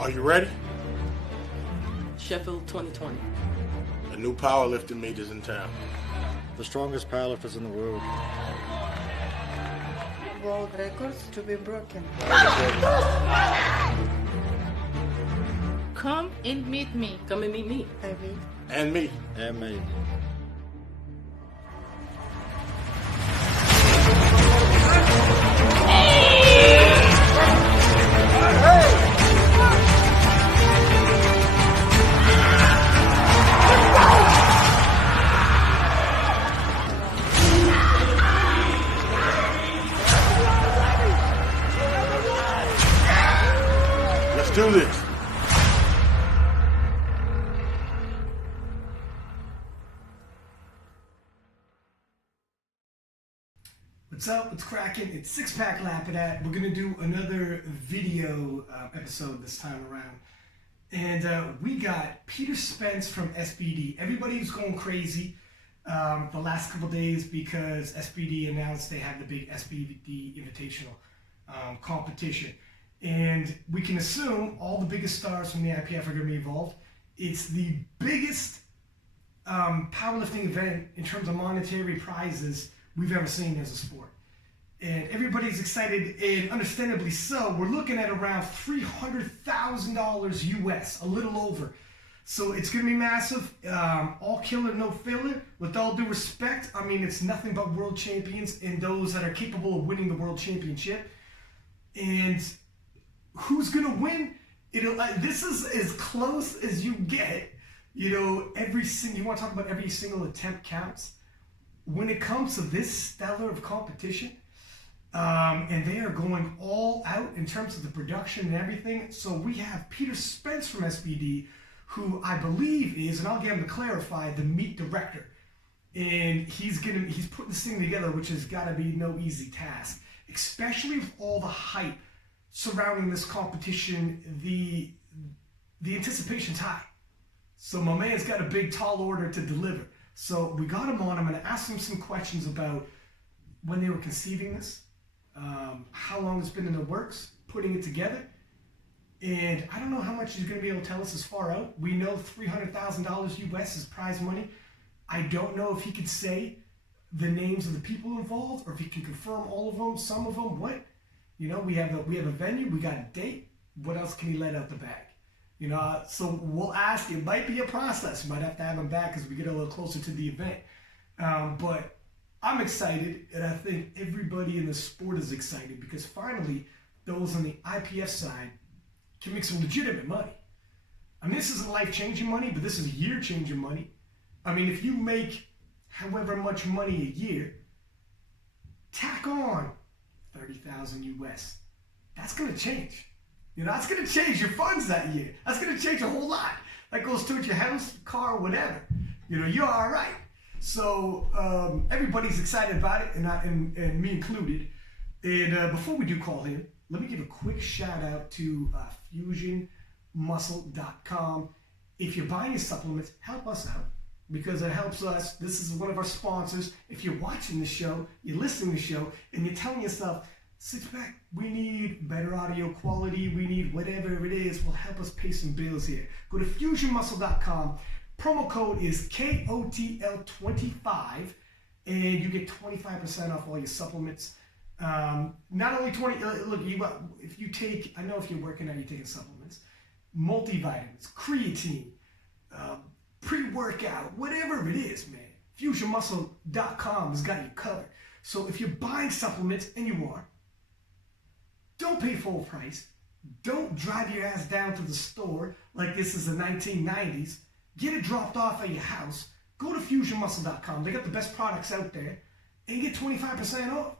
Are you ready? Sheffield 2020. A new powerlifting meet is in town. The strongest powerlifters in the world. World records to be broken. Come and meet me. Come and meet me. And me. And me. Let's do this. What's up? What's cracking? It's Pack Lapadat. We're gonna do another video episode this time around, and we got Peter Spence from SBD. Everybody was going crazy the last couple days because SBD announced they had the big SBD Invitational competition, and we can assume all the biggest stars from the IPF are gonna be involved. It's the biggest powerlifting event in terms of monetary prizes we've ever seen as a sport. And everybody's excited, and understandably so. We're looking at around $300,000 US, a little over. So it's gonna be massive, all killer, no filler. With all due respect, I mean, it's nothing but world champions and those that are capable of winning the world championship. And who's gonna win? This is as close as you get. You know, you wanna talk about every single attempt counts. When it comes to this stellar of competition, and they are going all out in terms of the production and everything. So we have Peter Spence from SBD, who I believe is, and I'll get him to clarify, the meet director. And he's putting this thing together, which has got to be no easy task, especially with all the hype surrounding this competition. The anticipation's high. So my man's got a big, tall order to deliver. So we got him on. I'm going to ask him some questions about when they were conceiving this, how long it's been in the works, putting it together. And I don't know how much he's going to be able to tell us as far out. We know $300,000 US is prize money. I don't know if he could say the names of the people involved, or if he can confirm all of them, some of them, what? You know, we have a venue, we got a date. What else can he let out the bag? You know, so we'll ask. It might be a process. We might have to have him back as we get a little closer to the event. But I'm excited, and I think everybody in the sport is excited, because finally, those on the IPF side can make some legitimate money. I mean, this isn't life-changing money, but this is year-changing money. I mean, if you make however much money a year, tack on 30,000 US. That's going to change. You know, that's going to change your funds that year. That's going to change a whole lot. That goes towards your house, car, whatever. You know, you're all right. So everybody's excited about it, and me included. And before we do call him, let me give a quick shout out to FusionMuscle.com. If you're buying your supplements, help us out, because it helps us. This is one of our sponsors. If you're watching the show, you're listening to the show, and you're telling yourself, sit back, we need better audio quality, we need whatever it is, will help us pay some bills here. Go to FusionMuscle.com. Promo code is KOTL25, and you get 25% off all your supplements. Not only 20, look, if you take, I know if you're working out, you're taking supplements, multivitamins, creatine, pre-workout, whatever it is, man. FusionMuscle.com has got you covered. So if you're buying supplements, and you are, don't pay full price. Don't drive your ass down to the store like this is the 1990s. Get it dropped off at your house. Go to FusionMuscle.com. They got the best products out there, and get 25% off.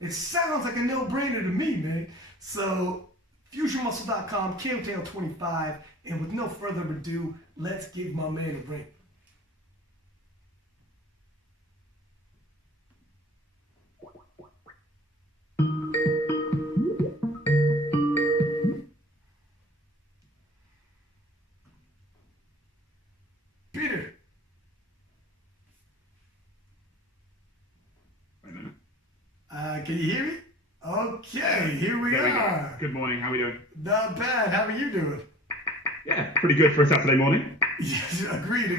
It sounds like a no-brainer to me, man. So FusionMuscle.com, KOTL25, and with no further ado, let's give my man a ring. Peter. Can you hear me? Okay, here we are. Good morning, how are we doing? Not bad. How are you doing? Yeah, pretty good for a Saturday morning. Yes, agreed.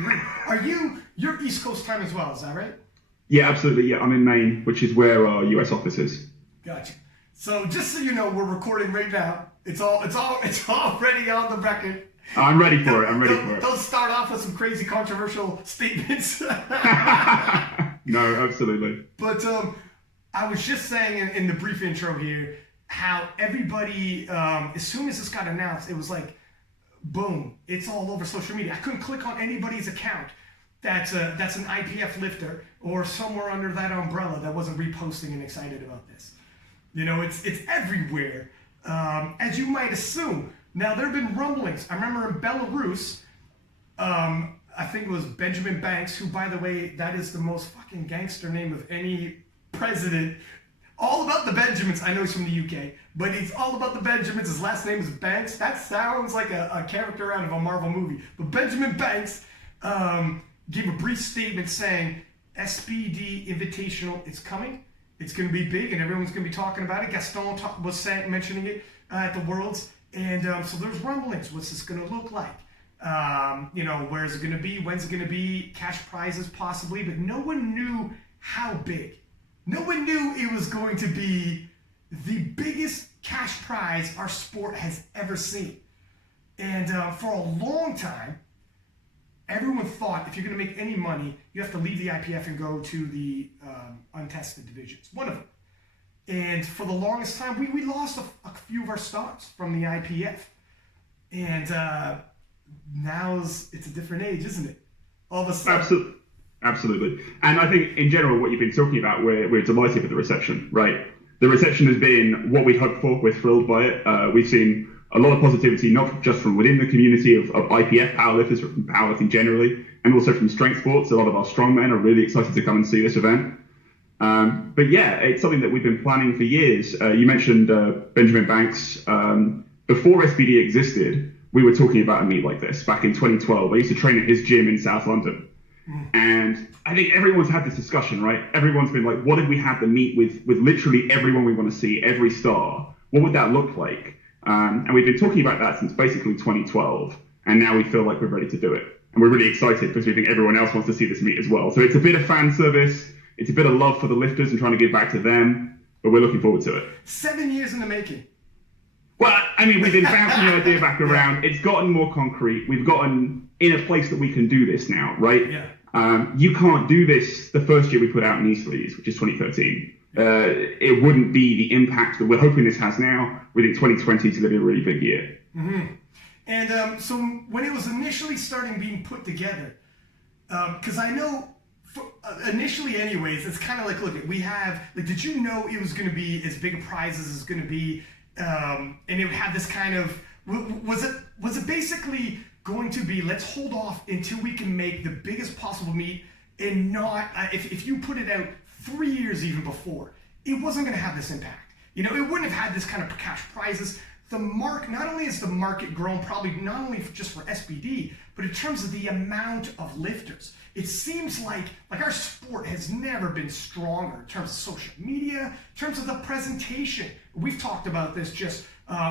You're East Coast time as well, is that right? Yeah, absolutely. Yeah, I'm in Maine, which is where our US office is. Gotcha. So just so you know, we're recording right now. It's already on the record. I'm ready for it. Don't start off with some crazy controversial statements. No, absolutely. But I was just saying in the brief intro here how everybody, as soon as this got announced, it was like, boom, it's all over social media. I couldn't click on anybody's account that's an IPF lifter or somewhere under that umbrella that wasn't reposting and excited about this. You know, it's everywhere, as you might assume. Now, there have been rumblings. I remember in Belarus, I think it was Benjamin Banks, who, by the way, that is the most fucking gangster name of any president. All about the Benjamins. I know he's from the UK, but he's all about the Benjamins. His last name is Banks. That sounds like a character out of a Marvel movie. But Benjamin Banks gave a brief statement saying, SBD Invitational is coming. It's going to be big, and everyone's going to be talking about it. Gaston was mentioning it at the Worlds. And so there's rumblings. What's this going to look like? You know, where's it going to be? When's it going to be? Cash prizes possibly, but no one knew how big. No one knew it was going to be the biggest cash prize our sport has ever seen. And for a long time, everyone thought if you're going to make any money, you have to leave the IPF and go to the untested divisions. One of them. And for the longest time, we lost a few of our stars from the IPF. And now it's a different age, isn't it? All of a sudden. Absolutely. And I think in general, what you've been talking about, we're delighted with the reception, right? The reception has been what we hoped for. We're thrilled by it. We've seen a lot of positivity, not just from within the community of IPF powerlifters, but from powerlifting generally, and also from strength sports. A lot of our strongmen are really excited to come and see this event. But yeah, it's something that we've been planning for years. You mentioned Benjamin Banks. Before SBD existed, we were talking about a meet like this back in 2012. I used to train at his gym in South London. And I think everyone's had this discussion, right? Everyone's been like, what if we had the meet with literally everyone we want to see, every star? What would that look like? And we've been talking about that since basically 2012. And now we feel like we're ready to do it. And we're really excited because we think everyone else wants to see this meet as well. So it's a bit of fan service. It's a bit of love for the lifters and trying to give back to them. But we're looking forward to it. 7 years in the making. Well, I mean, we've been bouncing the idea back around. It's gotten more concrete. We've gotten in a place that we can do this now, right? Yeah. You can't do this the first year we put out knee sleeves, which is 2013. It wouldn't be the impact that we're hoping this has now. We think 2020 is going to be a really big year. Mm-hmm. And so when it was initially starting being put together, because I know initially anyways, it's kind of like, look, we have, like, did you know it was going to be as big a prize as it's going to be? And it would have this kind of, was it basically going to be, let's hold off until we can make the biggest possible meet and not, if you put it out 3 years even before, it wasn't going to have this impact. You know, it wouldn't have had this kind of cash prizes. Not only has the market grown, probably not only just for SBD, but in terms of the amount of lifters. It seems like our sport has never been stronger in terms of social media, in terms of the presentation. We've talked about this, just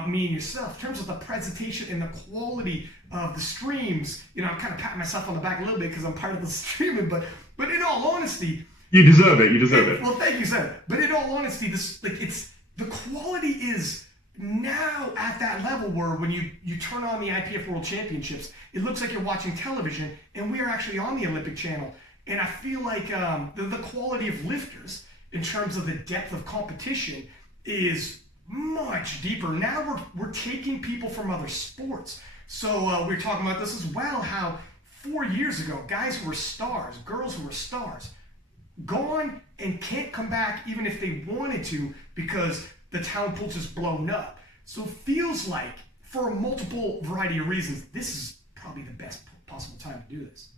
me and yourself, in terms of the presentation and the quality of the streams. You know, I'm kind of patting myself on the back a little bit because I'm part of the streaming, but in all honesty, you deserve it. Well, thank you, sir. But in all honesty, the quality is now at that level where when you turn on the IPF World Championships, it looks like you're watching television, and we are actually on the Olympic channel. And I feel like the quality of lifters in terms of the depth of competition is much deeper. Now we're taking people from other sports. So we were talking about this as well, how 4 years ago, guys who were stars, girls who were stars, gone and can't come back even if they wanted to because the talent pool just blown up. So it feels like, for a multiple variety of reasons, this is probably the best possible time to do this.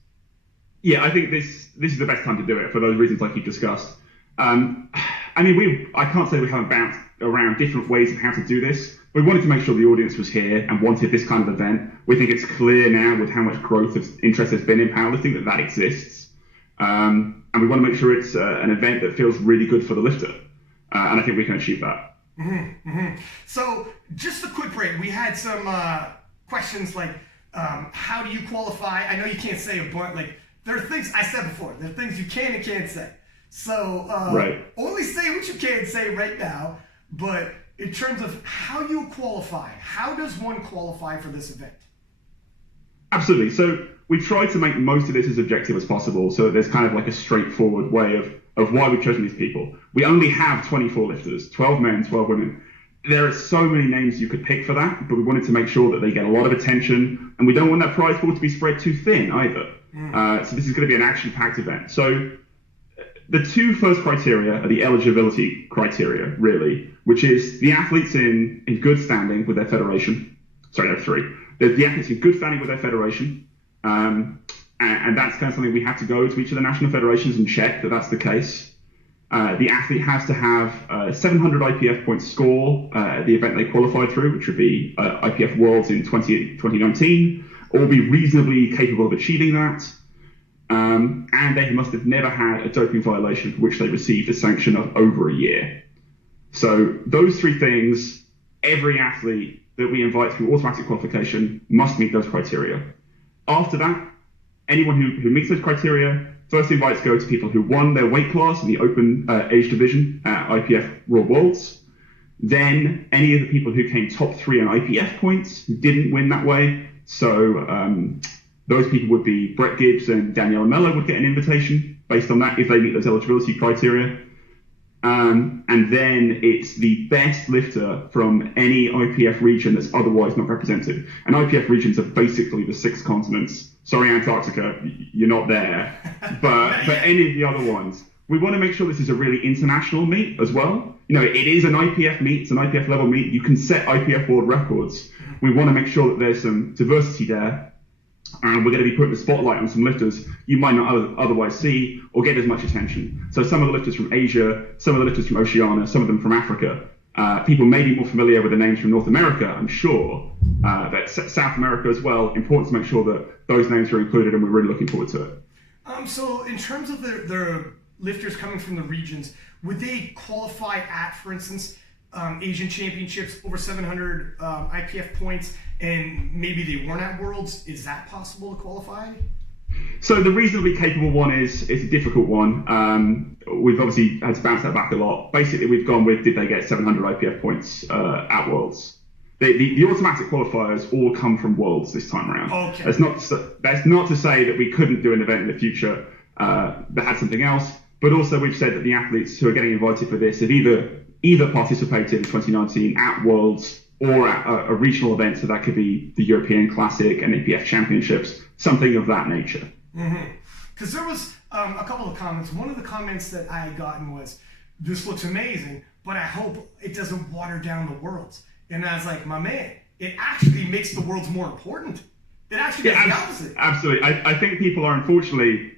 Yeah, I think this is the best time to do it for those reasons like you discussed. I mean, I can't say we haven't bounced around different ways of how to do this. We wanted to make sure the audience was here and wanted this kind of event. We think it's clear now with how much growth of interest there's been in powerlifting that exists. And we want to make sure it's an event that feels really good for the lifter. And I think we can achieve that. Mm-hmm, mm-hmm. So just a quick break. We had some questions like, How do you qualify? I know you can't say a bunch, like, there are things, I said before, there are things you can and can't say. So, only say what you can say right now, but in terms of how you qualify, how does one qualify for this event? Absolutely. So we try to make most of this as objective as possible, so that there's kind of like a straightforward way of why we've chosen these people. We only have 24 lifters, 12 men, 12 women. There are so many names you could pick for that, but we wanted to make sure that they get a lot of attention, and we don't want that prize pool to be spread too thin either. So this is going to be an action-packed event. So the two first criteria are the eligibility criteria, really, which is the athletes in good standing with their federation. Sorry, there are three. There's the athletes in good standing with their federation, and that's kind of something we have to go to each of the national federations and check that that's the case. The athlete has to have 700 IPF points score at the event they qualified through, which would be IPF Worlds in 2019, or be reasonably capable of achieving that. And they must have never had a doping violation for which they received a sanction of over a year. So those three things, every athlete that we invite through automatic qualification must meet those criteria. After that, anyone who meets those criteria, first invites go to people who won their weight class in the open age division at IPF World Worlds. Then any of the people who came top 3 on IPF points who didn't win that way. So those people would be Brett Gibbs and Daniela Mello would get an invitation based on that if they meet those eligibility criteria. And then it's the best lifter from any IPF region that's otherwise not represented. And IPF regions are basically the 6 continents. Sorry, Antarctica, you're not there. But any of the other ones, we want to make sure this is a really international meet as well. You know, it is an IPF meet, it's an IPF level meet. You can set IPF world records. We want to make sure that there's some diversity there. And we're going to be putting the spotlight on some lifters you might not otherwise see or get as much attention. So some of the lifters from Asia, some of the lifters from Oceania, some of them from Africa. People may be more familiar with the names from North America, I'm sure, but South America as well. Important to make sure that those names are included, and we're really looking forward to it. So in terms of the lifters coming from the regions, would they qualify at, for instance, Asian Championships over 700 IPF points, and maybe they weren't at Worlds? Is that possible to qualify? So the reasonably capable one is a difficult one. We've obviously had to bounce that back a lot. Basically, we've gone with, did they get 700 IPF points at Worlds? The automatic qualifiers all come from Worlds this time around. Okay. That's not to say that we couldn't do an event in the future that had something else, but also we've said that the athletes who are getting invited for this have either participated in 2019 at Worlds or at a regional event, so that could be the European Classic and APF Championships, something of that nature. Because there was a couple of comments. One of the comments that I had gotten was, this looks amazing, but I hope it doesn't water down the Worlds. And I was like, my man, it actually makes the Worlds more important. It actually does the opposite. Absolutely. I think people are unfortunately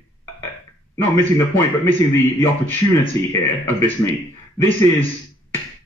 not missing the point, but missing the opportunity here of this meet. This is,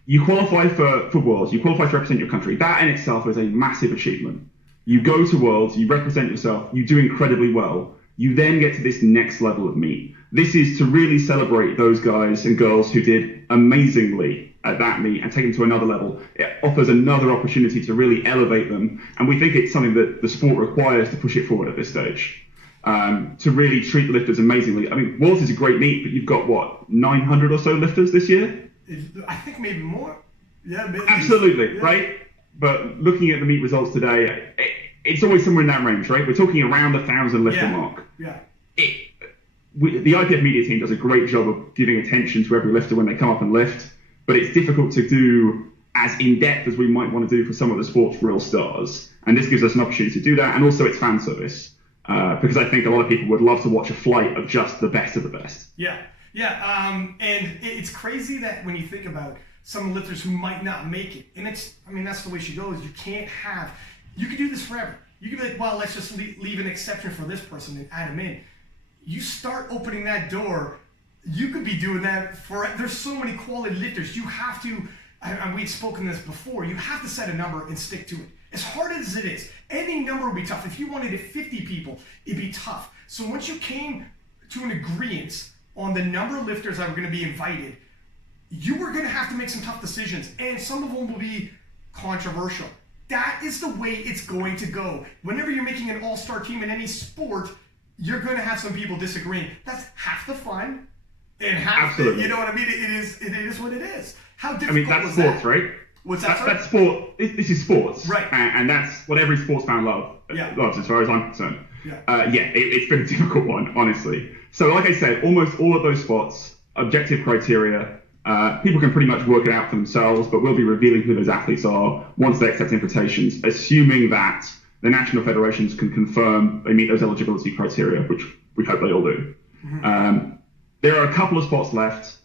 you qualify for Worlds, you qualify to represent your country. That in itself is a massive achievement. You go to Worlds, you represent yourself, you do incredibly well. You then get to this next level of meet. This is to really celebrate those guys and girls who did amazingly at that meet and take them to another level. It offers another opportunity to really elevate them. And we think it's something that the sport requires to push it forward at this stage. To really treat the lifters amazingly. I mean, Worlds is a great meet, but you've got, what, 900 or so lifters this year? I think maybe more. Yeah, maybe. Absolutely, yeah. Right? But looking at the meet results today, it's always somewhere in that range, right? We're talking around the 1,000 lifter mark. Yeah. The IPF media team does a great job of giving attention to every lifter when they come up and lift, but it's difficult to do as in-depth as we might want to do for some of the sport's real stars. And this gives us an opportunity to do that, and also it's fan service. Because I think a lot of people would love to watch a flight of just the best of the best. Yeah. And it's crazy that when you think about some lifters who might not make it, and that's the way she goes. You could do this forever. You could be like, well, let's just leave an exception for this person and add them in. You start opening that door, you could be doing that there's so many quality lifters. You have to, and we've spoken this before, you have to set a number and stick to it. As hard as it is, any number would be tough. If you wanted 50 people, it'd be tough. So once you came to an agreement on the number of lifters that were going to be invited, you were going to have to make some tough decisions, and some of them will be controversial. that is the way it's going to go. Whenever you're making an all-star team in any sport, you're going to have some people disagreeing. That's half the fun, and half the, you know what I mean? It is what it is. How difficult that's sports, right? What's that? That's sport. This is sports, right? And that's what every sports fan loves, as far as I'm concerned. It's been a difficult one, honestly. So, like I said, almost all of those spots, objective criteria. People can pretty much work it out for themselves, but we'll be revealing who those athletes are once they accept invitations, assuming that the national federations can confirm they meet those eligibility criteria, which we hope they all do. Mm-hmm. There are a couple of spots left.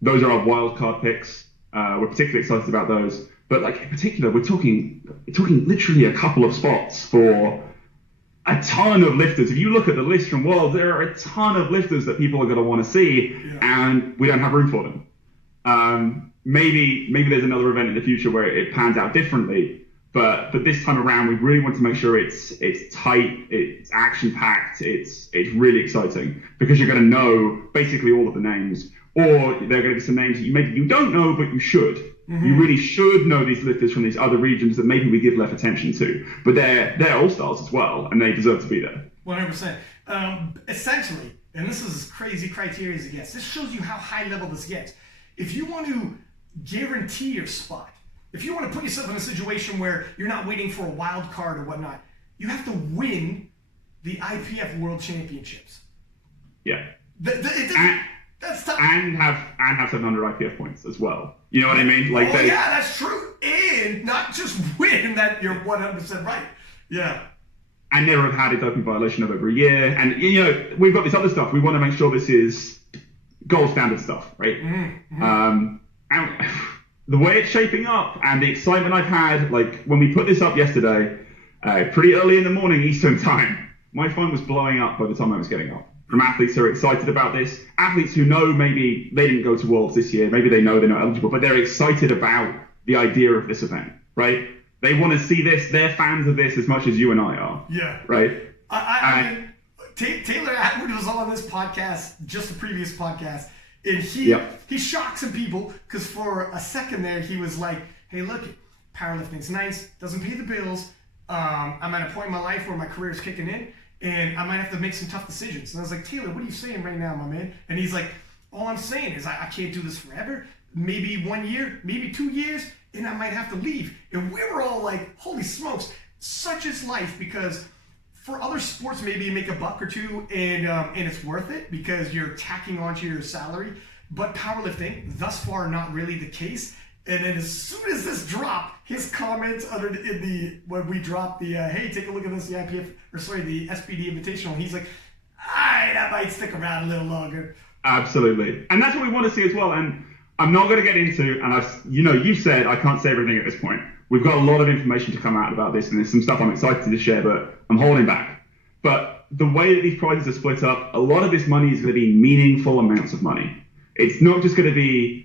Those are our wildcard picks. We're particularly excited about those. But like in particular, we're talking literally a couple of spots for a ton of lifters. If you look at the list from Worlds, there are a ton of lifters that people are going to want to see, and we don't have room for them. Maybe there's another event in the future where it pans out differently, but this time around, we really want to make sure it's tight, it's action packed, it's really exciting, because you're going to know basically all of the names, or there are going to be some names that you don't know, but you should. Mm-hmm. You really should know these lifters from these other regions that maybe we give less attention to, but they're all-stars as well, and they deserve to be there. 100%. Essentially, and this is as crazy criteria as it gets, this shows you how high level this gets. If you want to guarantee your spot, if you want to put yourself in a situation where you're not waiting for a wild card or whatnot, you have to win the IPF World Championships. Yeah. That's tough. And have 700 IPF points as well. You know what I mean? Like that's true. And not just win, that you're 100% right. Yeah. And never have had a doping violation of over a year. And, you know, we've got this other stuff. We want to make sure this is gold standard stuff, right? Mm-hmm. And the way it's shaping up and the excitement I've had, like when we put this up yesterday, pretty early in the morning Eastern time, my phone was blowing up by the time I was getting up. From athletes who are excited about this, athletes who know maybe they didn't go to Worlds this year, maybe they know they're not eligible, but they're excited about the idea of this event, right? They want to see this, they're fans of this as much as you and I are. Yeah. Right? I mean, Taylor Atwood was on this podcast, just the previous podcast, and he shocked some people because for a second there he was like, hey, look, powerlifting's nice, doesn't pay the bills. I'm at a point in my life where my career is kicking in, and I might have to make some tough decisions. And I was like, Taylor, what are you saying right now, my man? And he's like, all I'm saying is I can't do this forever. Maybe 1 year, maybe 2 years, and I might have to leave. And we were all like, holy smokes, such is life, because for other sports, maybe you make $1 or $2 and it's worth it because you're tacking onto your salary. But powerlifting, thus far, not really the case. And then as soon as this dropped, his comments when we dropped the, hey, take a look at this, the SBD Invitational, he's like, all right, I might stick around a little longer. Absolutely. And that's what we want to see as well. And I'm not going to get into, and you said I can't say everything at this point. We've got a lot of information to come out about this, and there's some stuff I'm excited to share, but I'm holding back. But the way that these prizes are split up, a lot of this money is going to be meaningful amounts of money. It's not just going to be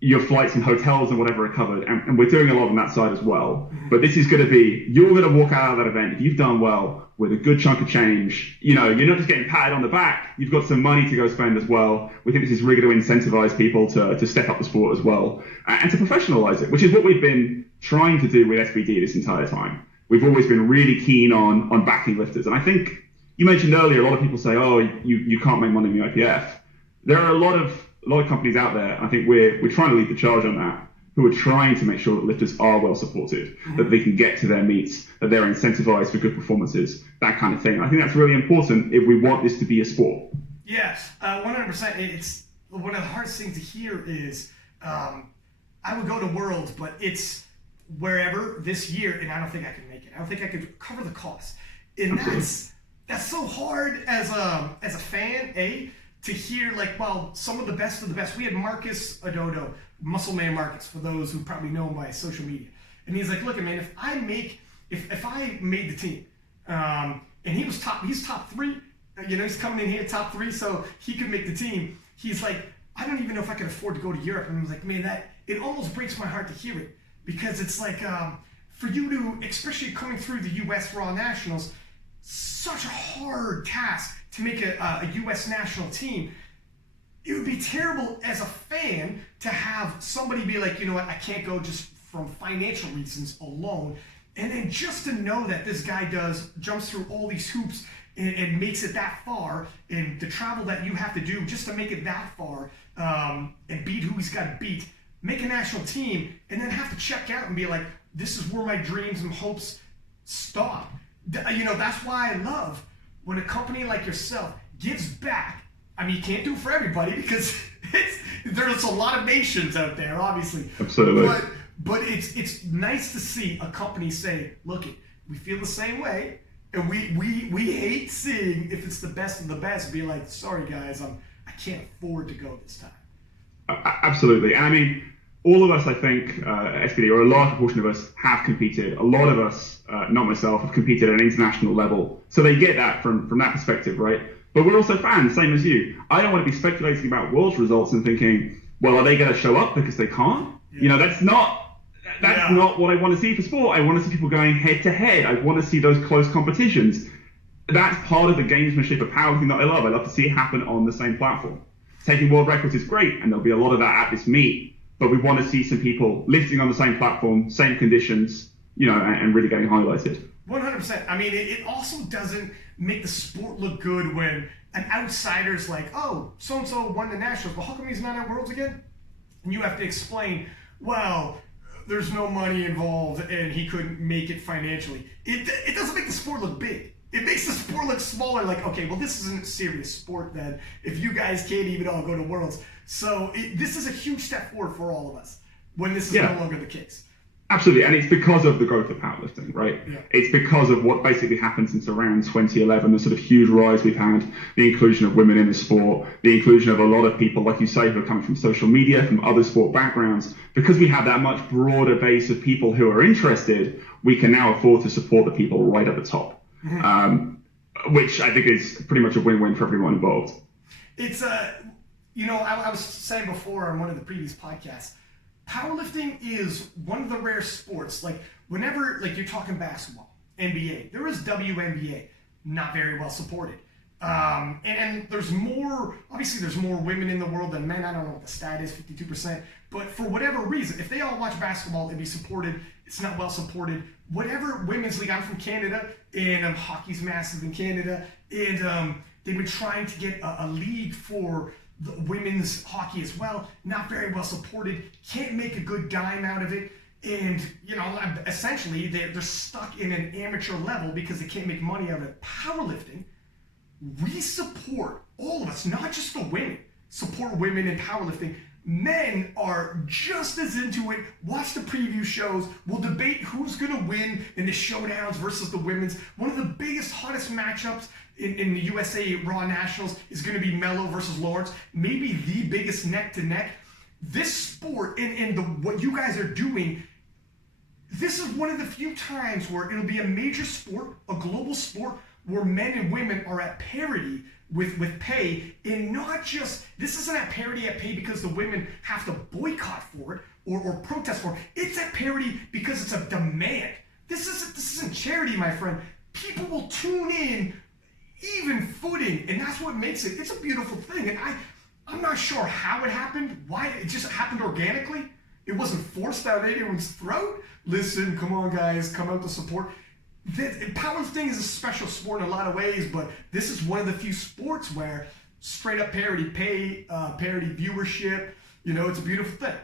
your flights and hotels and whatever are covered, and we're doing a lot on that side as well. But this is going to be, you're going to walk out of that event, if you've done well, with a good chunk of change. You know, you're not just getting patted on the back, you've got some money to go spend as well. We think this is really going to incentivize people to step up the sport as well, and to professionalize it, which is what we've been trying to do with SBD this entire time. We've always been really keen on backing lifters. And I think you mentioned earlier, a lot of people say, oh, you can't make money in the IPF. There are a lot of companies out there, and I think we're trying to lead the charge on that, who are trying to make sure that lifters are well supported, that they can get to their meets, that they're incentivized for good performances, that kind of thing. I think that's really important if we want this to be a sport. Yes, 100%. It's one of the hardest things to hear is, I would go to Worlds, but it's wherever this year, and I don't think I can make it. I don't think I could cover the cost. And that's so hard as a fan, to hear, like, well, some of the best of the best. We had Marcus Adodo, Muscle Man Marcus, for those who probably know him by social media. And he's like, look, man, if I made the team, and he's top 3, he's coming in here top 3, so he could make the team. He's like, I don't even know if I could afford to go to Europe. And I was like, man, it almost breaks my heart to hear it, because it's like, for you to, especially coming through the U.S. Raw Nationals, such a hard task to make a U.S. national team. It would be terrible as a fan to have somebody be like, you know what, I can't go just from financial reasons alone. And then just to know that this guy jumps through all these hoops and makes it that far, and the travel that you have to do just to make it that far, and beat who he's got to beat, make a national team, and then have to check out and be like, this is where my dreams and hopes stop. That's why I love when a company like yourself gives back. I mean, you can't do it for everybody because there's a lot of nations out there, obviously. Absolutely. But it's nice to see a company say, look, we feel the same way, and we hate seeing if it's the best of the best be like, sorry guys, I can't afford to go this time. Absolutely. And I mean, all of us, I think, SBD, or a large proportion of us, have competed. A lot of us, not myself, have competed at an international level. So they get that from that perspective, right? But we're also fans, same as you. I don't want to be speculating about Worlds results and thinking, well, are they going to show up because they can't? Yeah. That's not what I want to see for sport. I want to see people going head to head. I want to see those close competitions. That's part of the gamesmanship of powerlifting that I love. I love to see it happen on the same platform. Taking world records is great, and there'll be a lot of that at this meet. But we want to see some people lifting on the same platform, same conditions, and really getting highlighted. 100%. I mean, it also doesn't make the sport look good when an outsider's like, oh, so-and-so won the Nationals, but how come he's not at Worlds again? And you have to explain, well, there's no money involved and he couldn't make it financially. It doesn't make the sport look big. It makes the sport look smaller, like, okay, well, this isn't a serious sport then if you guys can't even all go to Worlds. So this is a huge step forward for all of us when this is no longer the case. Absolutely, and it's because of the growth of powerlifting, right? Yeah. It's because of what basically happened since around 2011, the sort of huge rise we've had, the inclusion of women in the sport, the inclusion of a lot of people, like you say, who are coming from social media, from other sport backgrounds. Because we have that much broader base of people who are interested, we can now afford to support the people right at the top, which I think is pretty much a win-win for everyone involved. It's, I was saying before on one of the previous podcasts, powerlifting is one of the rare sports, like whenever, like you're talking basketball, NBA, there is WNBA, not very well supported. And there's more, obviously there's more women in the world than men. I don't know what the stat is, 52%. But for whatever reason, if they all watch basketball, it'd be supported. It's not well supported. Whatever women's league, I'm from Canada, and hockey's massive in Canada. And they've been trying to get a league for the women's hockey as well. Not very well supported. Can't make a good dime out of it. And, essentially they're stuck in an amateur level because they can't make money out of it. Powerlifting, we support, all of us, not just the women, support women in powerlifting. Men are just as into it. Watch the preview shows. We'll debate who's going to win in the showdowns versus the women's. One of the biggest, hottest matchups in the USA Raw Nationals is going to be Mello versus Lawrence. Maybe the biggest neck-to-neck. This sport and what you guys are doing, this is one of the few times where it'll be a major sport, a global sport, where men and women are at parity with pay, and not just, this isn't at parity at pay because the women have to boycott for it or protest for it. It's at parity because it's a demand. This isn't charity, my friend. People will tune in, even footing, and that's what makes it. It's a beautiful thing, and I'm not sure how it happened, why it just happened organically. It wasn't forced down anyone's throat. Listen, come on guys, come out to support. Powerlifting is a special sport in a lot of ways, but this is one of the few sports where straight up parity pay, parity viewership, it's a beautiful thing.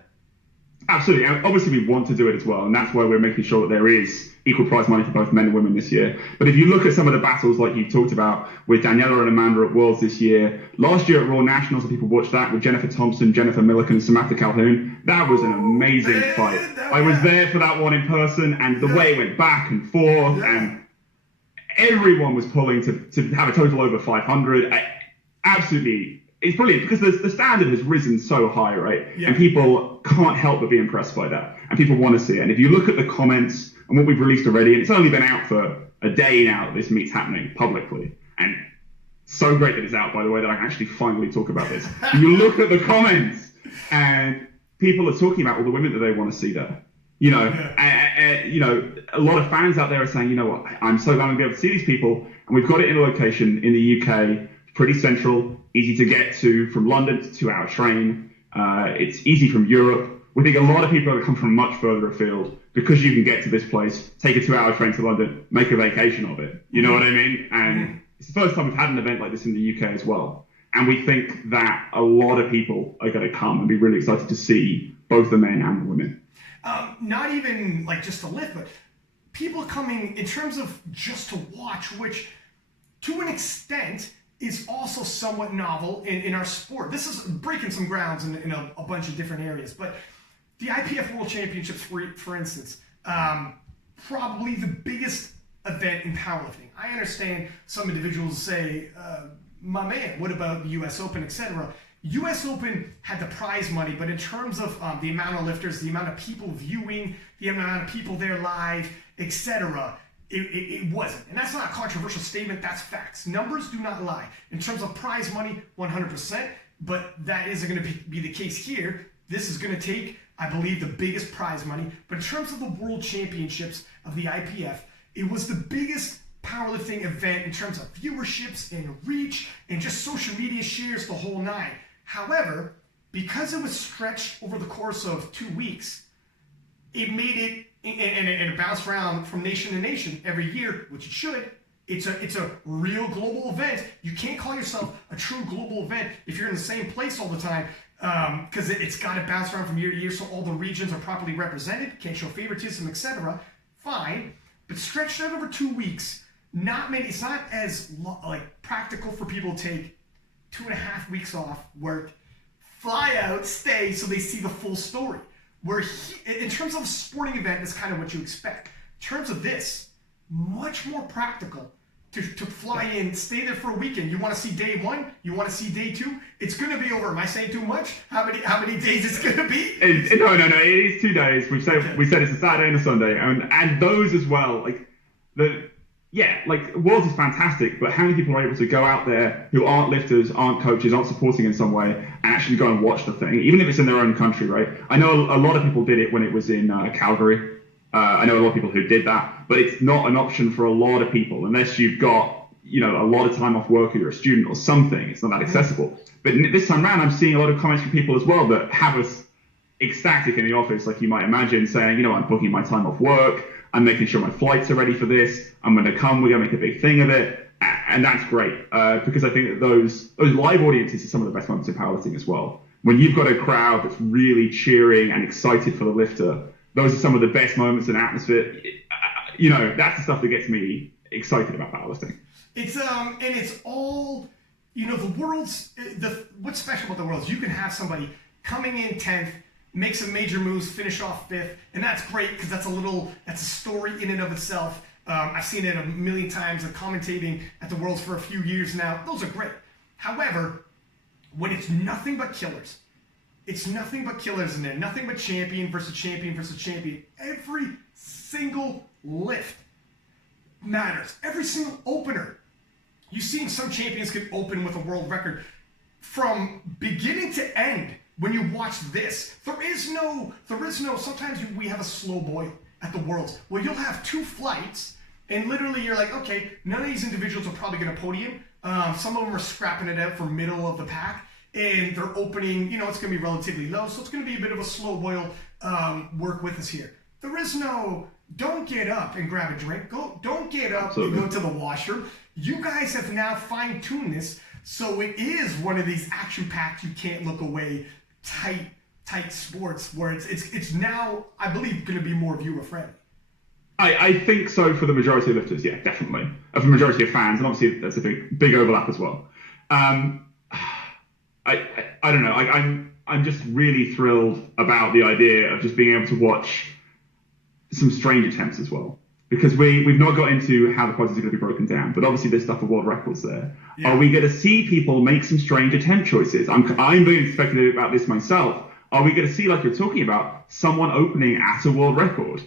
Absolutely. And obviously we want to do it as well, and that's why we're making sure that there is equal prize money for both men and women this year. But if you look at some of the battles like you talked about with Daniela and Amanda at Worlds this year, last year at Raw Nationals, and people watched that with Jennifer Thompson, Jennifer Milliken, and Samantha Calhoun, that was an amazing fight. I was there for that one in person, and the way it went back and forth, and everyone was pulling to have a total over 500. Absolutely. It's brilliant because the standard has risen so high, right? Yeah. And people can't help but be impressed by that. And people want to see it. And if you look at the comments and what we've released already, and it's only been out for a day now that this meet's happening publicly. And so great that it's out, by the way, that I can actually finally talk about this. You look at the comments and people are talking about all the women that they want to see there. A lot of fans out there are saying, you know what, I'm so glad I'm going to be able to see these people. And we've got it in a location in the UK, pretty central, easy to get to from London. It's a 2-hour train. It's easy from Europe. we think a lot of people are going to come from much further afield because you can get to this place, take a 2-hour train to London, make a vacation of it. You know what I mean? And it's the first time we've had an event like this in the UK as well. And we think that a lot of people are going to come and be really excited to see both the men and the women. Not even like just to lift, but people coming in terms of just to watch, which to an extent is also somewhat novel in our sport. This is breaking some grounds in a bunch of different areas. But the IPF World Championships, for instance, probably the biggest event in powerlifting. I understand some individuals say, my man, what about the US Open, etc. US Open had the prize money, but in terms of the amount of lifters, the amount of people viewing, the amount of people there live, etc., it wasn't. And that's not a controversial statement, that's facts. Numbers do not lie. In terms of prize money, 100%, but that isn't going to be the case here. This is going to take, I believe, the biggest prize money. But in terms of the World Championships of the IPF, it was the biggest powerlifting event in terms of viewerships and reach and just social media shares, the whole nine. However, because it was stretched over the course of 2 weeks, it made it, and it bounced around from nation to nation every year, which it should. It's a real global event. You can't call yourself a true global event if you're in the same place all the time, because it's got to bounce around from year to year so all the regions are properly represented, can't show favoritism, etc. Fine, but stretched out over 2 weeks, not many. It's not as practical for people to take 2.5 weeks off, work, fly out, stay, so they see the full story. Where in terms of a sporting event, that's kind of what you expect. In terms of this, much more practical to fly in, stay there for a weekend. You want to see day one, you want to see day two. It's going to be over. Am I saying too much? How many days it's going to be? No. It is 2 days. We said it's a Saturday and a Sunday, and those as well. Worlds is fantastic, but how many people are able to go out there who aren't lifters, aren't coaches, aren't supporting in some way, and actually go and watch the thing, even if it's in their own country, right? I know a lot of people did it when it was in Calgary. I know a lot of people who did that, but it's not an option for a lot of people unless you've got, a lot of time off work or you're a student or something. It's not that accessible. But this time around, I'm seeing a lot of comments from people as well that have us ecstatic in the office, like you might imagine, saying, I'm booking my time off work. I'm making sure my flights are ready for this. I'm going to come. We're going to make a big thing of it. And that's great because I think that those live audiences are some of the best moments in powerlifting as well. When you've got a crowd that's really cheering and excited for the lifter, those are some of the best moments in atmosphere. That's the stuff that gets me excited about powerlifting. It's and it's all, the world's, what's special about the world is you can have somebody coming in 10th, make some major moves, finish off 5th, and that's great because that's a story in and of itself. I've seen it a million times. I'm commentating at the Worlds for a few years now. Those are great. However, when it's nothing but killers, in there, nothing but champion versus champion versus champion. Every single lift matters. Every single opener. You've seen some champions could open with a world record from beginning to end. When you watch this, there is no, sometimes we have a slow boil at the Worlds. Well, you'll have 2 flights, and literally you're like, okay, none of these individuals are probably going to podium. Some of them are scrapping it out for middle of the pack, and they're opening, it's going to be relatively low, so it's going to be a bit of a slow boil work with us here. There is no, don't get up and grab a drink. Don't get up and go to the washroom. You guys have now fine-tuned this, so it is one of these action-packed, you can't look away, tight sports where it's now, I believe, going to be more viewer friendly. I think so for the majority of lifters, yeah, definitely. For the majority of fans, and obviously that's a big overlap as well. I don't know. I'm just really thrilled about the idea of just being able to watch some strange attempts as well. Because we've not got into how the pods are going to be broken down, but obviously there's stuff for world records there. Yeah. Are we going to see people make some strange attempt choices? I'm being speculative about this myself. Are we going to see, like you're talking about, someone opening at a world record?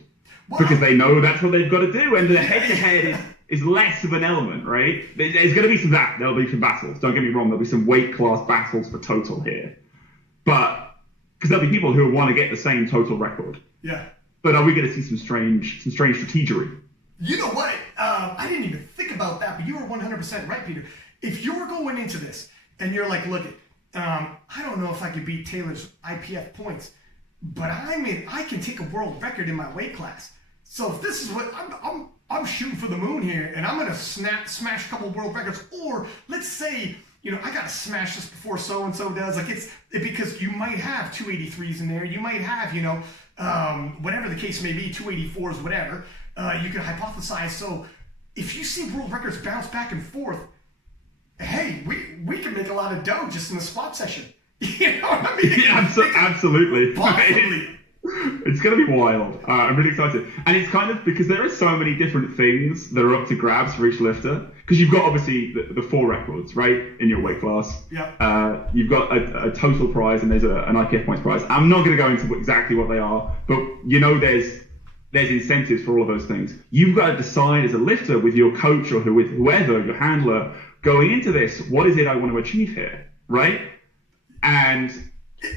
What? Because they know that's what they've got to do, and the head-to-head is less of an element, right? There's going to be there'll be some battles. Don't get me wrong, there'll be some weight class battles for total here. But, because there'll be people who want to get the same total record. Yeah. But are we going to see some strange strategery? You know what? I didn't even think about that, but you were 100% right, Peter. If you're going into this and you're like, look, I don't know if I could beat Taylor's IPF points. but I can take a world record in my weight class. So if this is what I'm shooting for the moon here, and I'm gonna smash a couple world records, or let's say, I gotta smash this before so and so does. Like because you might have 283s in there, you might have whatever the case may be, 284s, whatever. You can hypothesize. So if you see world records bounce back and forth, hey, we can make a lot of dough just in the squat session. You know what I mean? Absolutely. Possibly. It's going to be wild. I'm really excited. And it's kind of because there are so many different things that are up to grabs for each lifter. Because you've got obviously the 4 records, right, in your weight class. Yeah. You've got a total prize and there's an IPF points prize. I'm not going to go into exactly what they are, but there's incentives for all of those things. You've got to decide as a lifter with your coach or with whoever, your handler, going into this, what is it I want to achieve here, right? And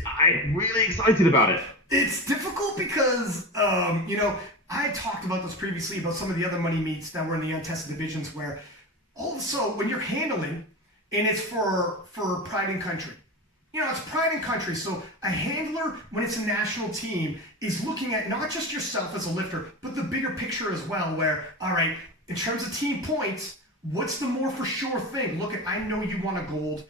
I'm really excited about it. It's difficult because, I talked about this previously about some of the other money meets that were in the untested divisions where also when you're handling and it's for pride and country, it's pride and country. So a handler, when it's a national team, is looking at not just yourself as a lifter, but the bigger picture as well where, all right, in terms of team points, what's the more for sure thing? Look, I know you want a gold.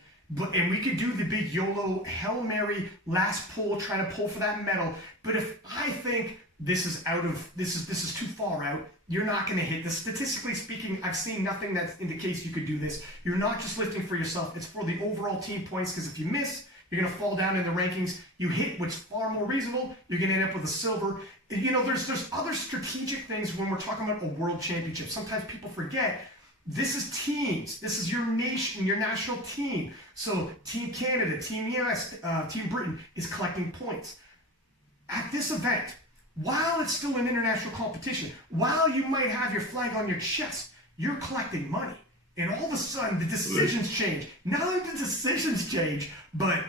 And we could do the big YOLO, Hail Mary, last pull, trying to pull for that medal. But if I think this is too far out, you're not going to hit this. Statistically speaking, I've seen nothing that indicates you could do this. You're not just lifting for yourself. It's for the overall team points, because if you miss, you're going to fall down in the rankings. You hit what's far more reasonable, you're going to end up with a silver. And, there's other strategic things when we're talking about a world championship. Sometimes people forget this is teams. This is your nation, your national team. So Team Canada, Team US, Team Britain is collecting points. At this event, while it's still an international competition, while you might have your flag on your chest, you're collecting money. And all of a sudden, the decisions change. Not only the decisions change, but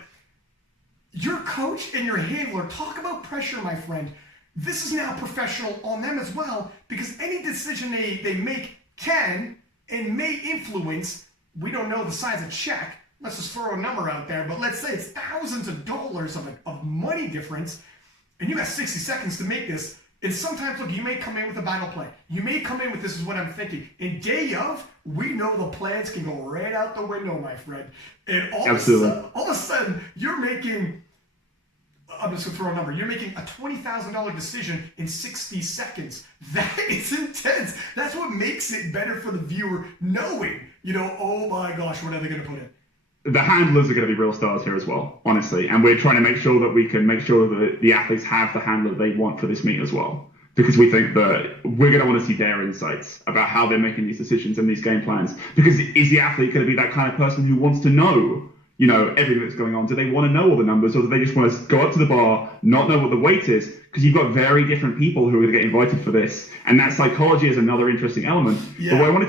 your coach and your handler, talk about pressure, my friend. This is now professional on them as well, because any decision they make can and may influence, we don't know the size of check, let's just throw a number out there, but let's say it's thousands of dollars of money difference, and you got 60 seconds to make this, and sometimes, look, you may come in with a battle plan. You may come in with, this is what I'm thinking. And day of, we know the plans can go right out the window, my friend. And all of a sudden, you're making, I'm just going to throw a number, you're making a $20,000 decision in 60 seconds. That is intense. That's what makes it better for the viewer, knowing, oh my gosh, what are they going to put in? The handlers are going to be real stars here as well, honestly. And we're trying to make sure that we can make sure that the athletes have the handler they want for this meet as well. Because we think that we're going to want to see their insights about how they're making these decisions and these game plans. Because is the athlete going to be that kind of person who wants to know, everything that's going on? Do they want to know all the numbers, or do they just want to go up to the bar, not know what the weight is? Because you've got very different people who are going to get invited for this. And that psychology is another interesting element. Yeah. But I want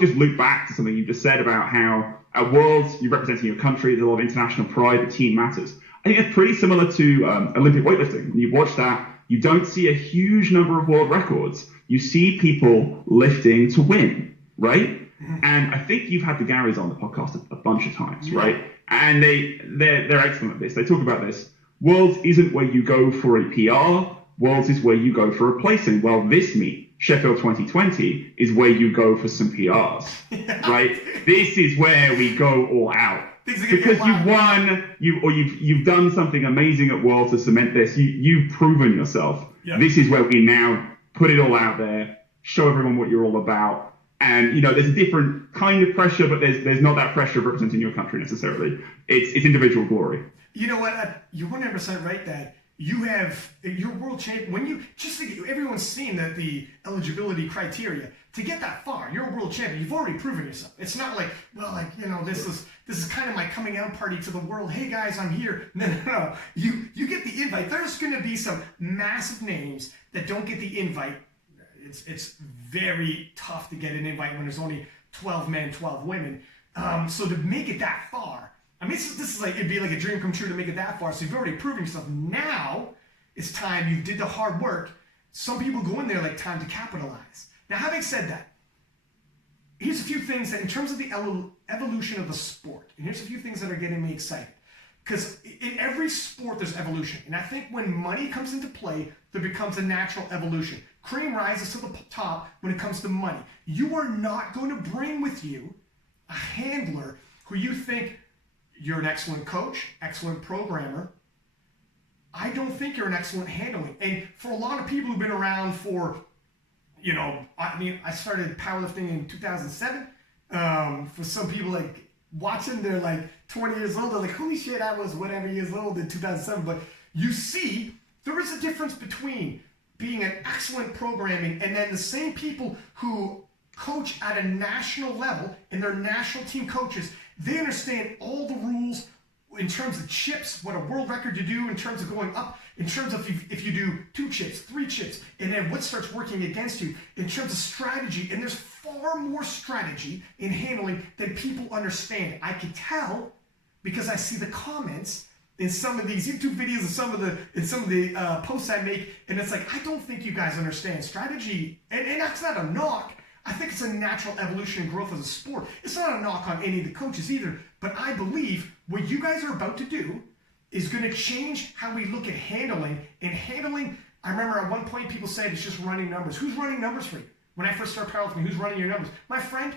to just loop back to something you just said about how at Worlds, you're representing your country, there's a lot of international pride, the team matters. I think it's pretty similar to Olympic weightlifting. When you watch that, you don't see a huge number of world records. You see people lifting to win, right? Mm-hmm. And I think you've had the Garys on the podcast a bunch of times, right? And they're excellent at this. They talk about this. Worlds isn't where you go for a PR. Worlds is where you go for a placing. Well, this meet, Sheffield 2020, is where you go for some PRs, right? This is where we go all out. Because you've won, you've done something amazing at Worlds to cement this. You've proven yourself. Yep. This is where we now put it all out there, show everyone what you're all about. And there's a different kind of pressure, but there's not that pressure of representing your country necessarily. It's individual glory. You know what? You're 100% right, Dad. You have your world champion. When you just think, everyone's seen that the eligibility criteria to get that far. You're a world champion. You've already proven yourself. It's not like, this is kind of my coming out party to the world. Hey guys, I'm here. No. You get the invite. There's going to be some massive names that don't get the invite. It's very tough to get an invite when there's only 12 men, 12 women. So to make it that far. I mean, this is like, it'd be like a dream come true to make it that far. So you've already proven yourself. Now it's time. You did the hard work. Some people go in there like time to capitalize. Now, having said that, here's a few things that in terms of the evolution of the sport, and here's a few things that are getting me excited. Because in every sport, there's evolution. And I think when money comes into play, there becomes a natural evolution. Cream rises to the top when it comes to money. You are not going to bring with you a handler who you think you're an excellent coach, excellent programmer. I don't think you're an excellent handling. And for a lot of people who've been around for, you know, I mean, I started powerlifting in 2007. For some people, like, watching, they're like 20 years old. They're like, holy shit, I was whatever years old in 2007. But you see, there is a difference between being an excellent programming and then the same people who coach at a national level and they're national team coaches. They understand all the rules in terms of chips, what a world record to do in terms of going up, in terms of if you do 2 chips, 3 chips, and then what starts working against you, in terms of strategy. And there's far more strategy in handling than people understand. I can tell because I see the comments in some of these YouTube videos and some of the posts I make, and it's like, I don't think you guys understand strategy. And that's not a knock. I think it's a natural evolution and growth as a sport. It's not a knock on any of the coaches either, but I believe what you guys are about to do is going to change how we look at handling. And handling, I remember at one point people said it's just running numbers. Who's running numbers for you? When I first started powerlifting, who's running your numbers? My friend,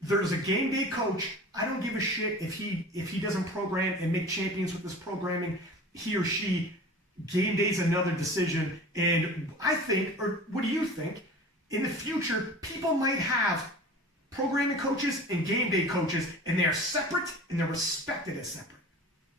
there's a game day coach. I don't give a shit if he doesn't program and make champions with this programming. He or she, game day's another decision. And I think, or what do you think? In the future, people might have programming coaches and game day coaches, and they are separate and they're respected as separate.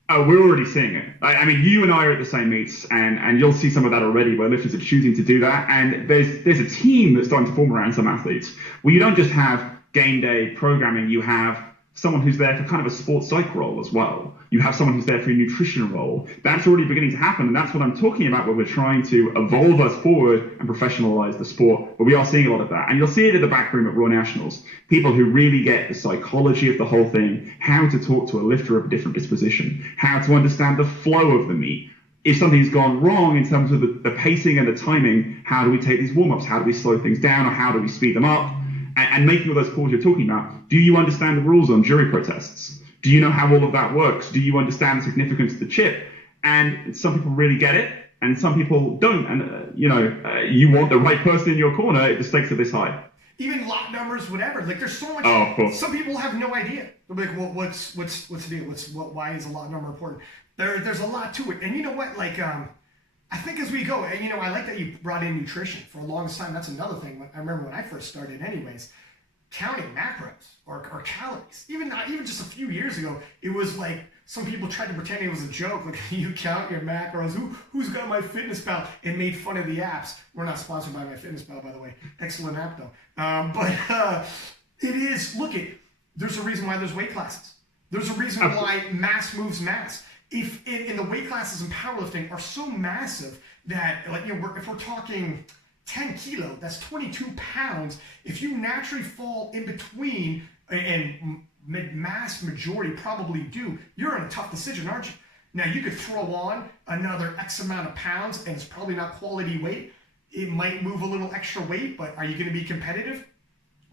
Oh, we're already seeing it. I mean, you and I are at the same meets, and you'll see some of that already where lifters are choosing to do that. And there's a team that's starting to form around some athletes where you don't just have game day programming, you have someone who's there for kind of a sports psych role as well. You have someone who's there for a nutrition role. That's already beginning to happen, and that's what I'm talking about where we're trying to evolve us forward and professionalize the sport. But we are seeing a lot of that, and you'll see it at the back room at Raw Nationals. People who really get the psychology of the whole thing, how to talk to a lifter of a different disposition, how to understand the flow of the meet. If something's gone wrong in terms of the pacing and the timing, how do we take these warm-ups? How do we slow things down, or how do we speed them up? And making all those calls you're talking about. Do you understand the rules on jury protests? Do you know how all of that works? Do you understand the significance of the chip? And some people really get it, and some people don't. And, you want the right person in your corner if the stakes are this high. Even lot numbers, whatever. Like, there's so much. Oh, of course. Some people have no idea. They're like, well, what's the deal? Why is a lot number important? There's a lot to it. And you know what? Like, I think as we go, and I like that you brought in nutrition. For a longest time, that's another thing. I remember when I first started anyways, counting macros or calories. Even just a few years ago, it was like some people tried to pretend it was a joke. Like, you count your macros. Who's got MyFitnessPal? And made fun of the apps. We're not sponsored by MyFitnessPal, by the way. Excellent app, though. But it is, there's a reason why there's weight classes. There's a reason why mass moves mass. If the weight classes in powerlifting are so massive that, if we're talking 10 kilo, that's 22 pounds. If you naturally fall in between, and mass majority probably do, you're in a tough decision, aren't you? Now, you could throw on another X amount of pounds, and it's probably not quality weight. It might move a little extra weight, but are you going to be competitive?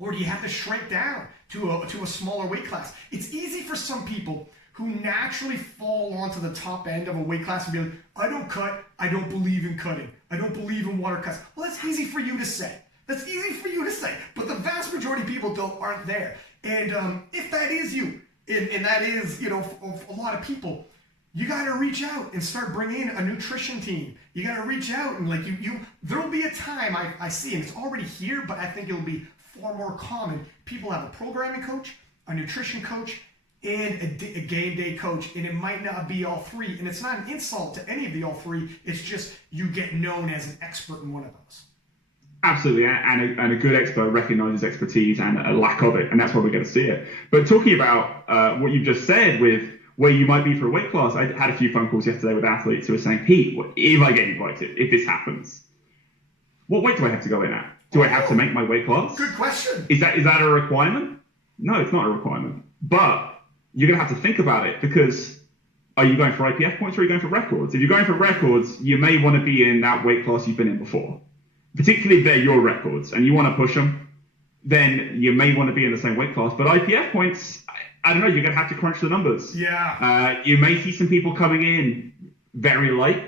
Or do you have to shrink down to a smaller weight class? It's easy for some people who naturally fall onto the top end of a weight class and be like, I don't cut, I don't believe in cutting, I don't believe in water cuts. Well, that's easy for you to say. That's easy for you to say. But the vast majority of people aren't there. And if that is you, and that is, a lot of people, you got to reach out and start bringing in a nutrition team. You got to reach out and there'll be a time I see, and it's already here, but I think it'll be far more common. People have a programming coach, a nutrition coach, and a game day coach, and it might not be all three. And it's not an insult to any of the all three. It's just you get known as an expert in one of those. Absolutely, and a good expert recognizes expertise and a lack of it, and that's why we're going to see it. But talking about what you've just said with where you might be for a weight class, I had a few phone calls yesterday with athletes who were saying, Pete, if I get invited, if this happens, what weight do I have to go in at? Do I have to make my weight class? Good question. Is that a requirement? No, it's not a requirement. But you're going to have to think about it, because are you going for IPF points or are you going for records? If you're going for records, you may want to be in that weight class you've been in before. Particularly if they're your records and you want to push them, then you may want to be in the same weight class. But IPF points, I don't know, you're going to have to crunch the numbers. Yeah. You may see some people coming in very light.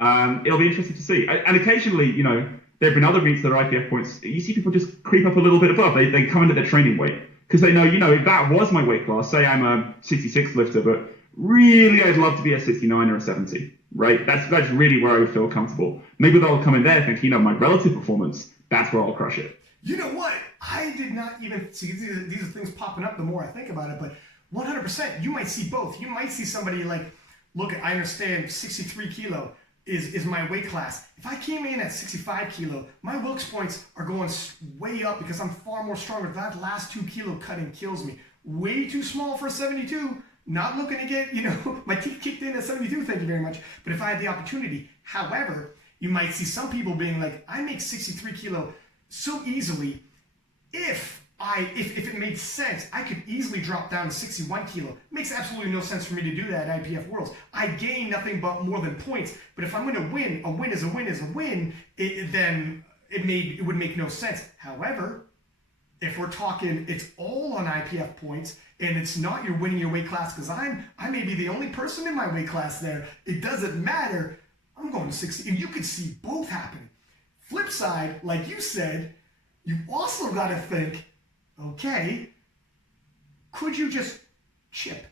It'll be interesting to see. And occasionally, you know, there have been other meets that are IPF points. You see people just creep up a little bit above. They come into their training weight because they know, you know, if that was my weight class, say I'm a 66 lifter, but really I'd love to be a 69 or a 70, right? That's really where I would feel comfortable. Maybe they'll come in there thinking, you know, my relative performance, that's where I'll crush it. You know what? I did not even see these are things popping up the more I think about it, but 100%, you might see both. You might see somebody like, look, I understand 63 kilo is my weight class. If I came in at 65 kilo, my Wilks points are going way up because I'm far more stronger. That last 2 kilo cutting kills me. Way too small for a 72. Not looking to get, you know, my teeth kicked in at 72, thank you very much. But if I had the opportunity, however, you might see some people being like, I make 63 kilo so easily. If it made sense, I could easily drop down to 61 kilo. It makes absolutely no sense for me to do that at IPF Worlds. I gain nothing but more than points. But if I'm going to win, a win is a win is a win, then it would make no sense. However, if we're talking it's all on IPF points and it's not you're winning your weight class because I may be the only person in my weight class there, it doesn't matter. I'm going to 60, and you could see both happening. Flip side, like you said, you also got to think, okay, could you just chip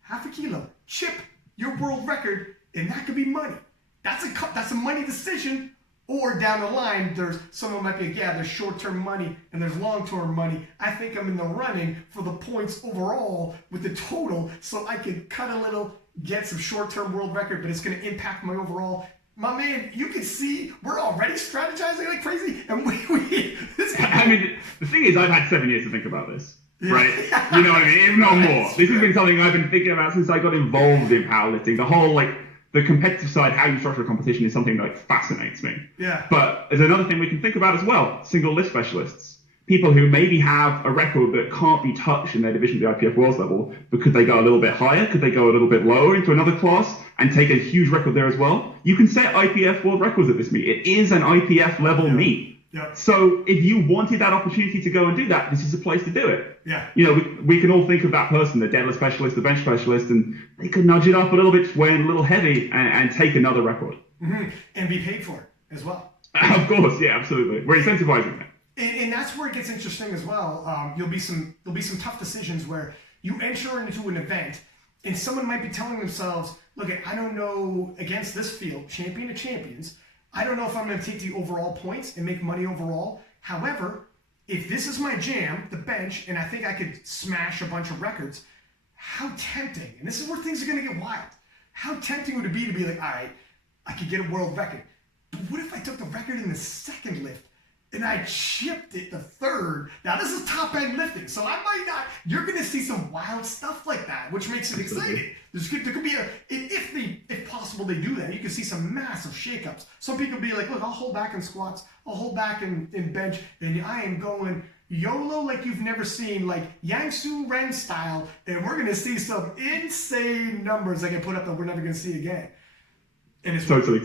half a kilo, chip your world record, and that could be money. That's a money decision. Or down the line, someone might be like, yeah, there's short-term money and there's long-term money. I think I'm in the running for the points overall with the total, so I could cut a little, get some short-term world record, but it's going to impact my overall. My man, you can see we're already strategizing like crazy, and I mean, the thing is, I've had 7 years to think about this, right? You know what I mean? If not more. This has been something I've been thinking about since I got involved in powerlifting. The whole, like, the competitive side, how you structure a competition, is something that like, fascinates me. Yeah. But there's another thing we can think about as well: single lift specialists, people who maybe have a record that can't be touched in their division at the IPF Worlds level, but could they go a little bit higher? Could they go a little bit lower into another class and take a huge record there as well? You can set IPF world records at this meet. It is an IPF level meet. Yep. So if you wanted that opportunity to go and do that, this is a place to do it. Yeah. You know, we can all think of that person, the deadlift specialist, the bench specialist, and they could nudge it up a little bit, weigh in a little heavy, and take another record. Mm-hmm. And be paid for it as well. Of course, yeah, absolutely. We're incentivizing that. And that's where it gets interesting as well. There'll be some tough decisions where you enter into an event, and someone might be telling themselves, look, I don't know against this field, champion of champions, I don't know if I'm going to take the overall points and make money overall. However, if this is my jam, the bench, and I think I could smash a bunch of records, how tempting, and this is where things are going to get wild, how tempting would it be to be like, all right, I could get a world record, but what if I took the record in the second lift and I chipped it the third? Now, this is top-end lifting, so I might not, you're going to see some wild stuff like that, which makes it exciting. There could be if possible, they do that. You can see some massive shakeups. Some people be like, look, I'll hold back in squats, I'll hold back in bench, and I am going YOLO like you've never seen, like Yang Su Ren style, and we're going to see some insane numbers I can put up that we're never going to see again. And it's Totally.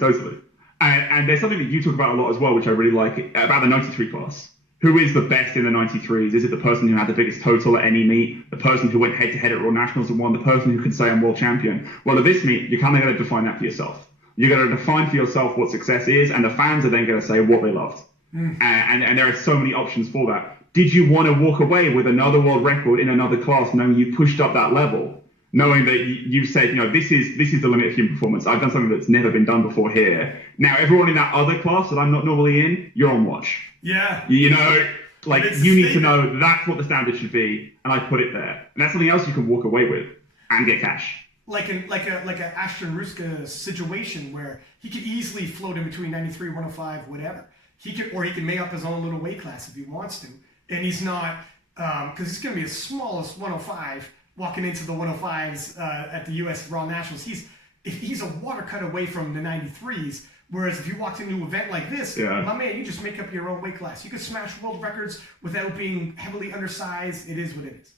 And there's something that you talk about a lot as well, which I really like, about the 93 class. Who is the best in the 93s? Is it the person who had the biggest total at any meet? The person who went head-to-head at World Nationals and won? The person who can say I'm world champion? Well, at this meet, you're kind of going to define that for yourself. You're going to define for yourself what success is, and the fans are then going to say what they loved. And there are so many options for that. Did you want to walk away with another world record in another class knowing you pushed up that level? Knowing that you said, you know, this is the limit of human performance. I've done something that's never been done before here. Now, everyone in that other class that I'm not normally in, you're on watch. Yeah. You know, like, you need to know that's what the standard should be, and I put it there. And that's something else you can walk away with and get cash. Like a Ashton Ruska situation where he could easily float in between 93, 105, whatever. He can make up his own little weight class if he wants to. And he's not, because he's going to be the smallest 105 walking into the 105s at the U.S. Raw Nationals. He's a water cut away from the 93s. Whereas if you walked into an event like this, my man, you just make up your own weight class. You could smash world records without being heavily undersized. It is what it is.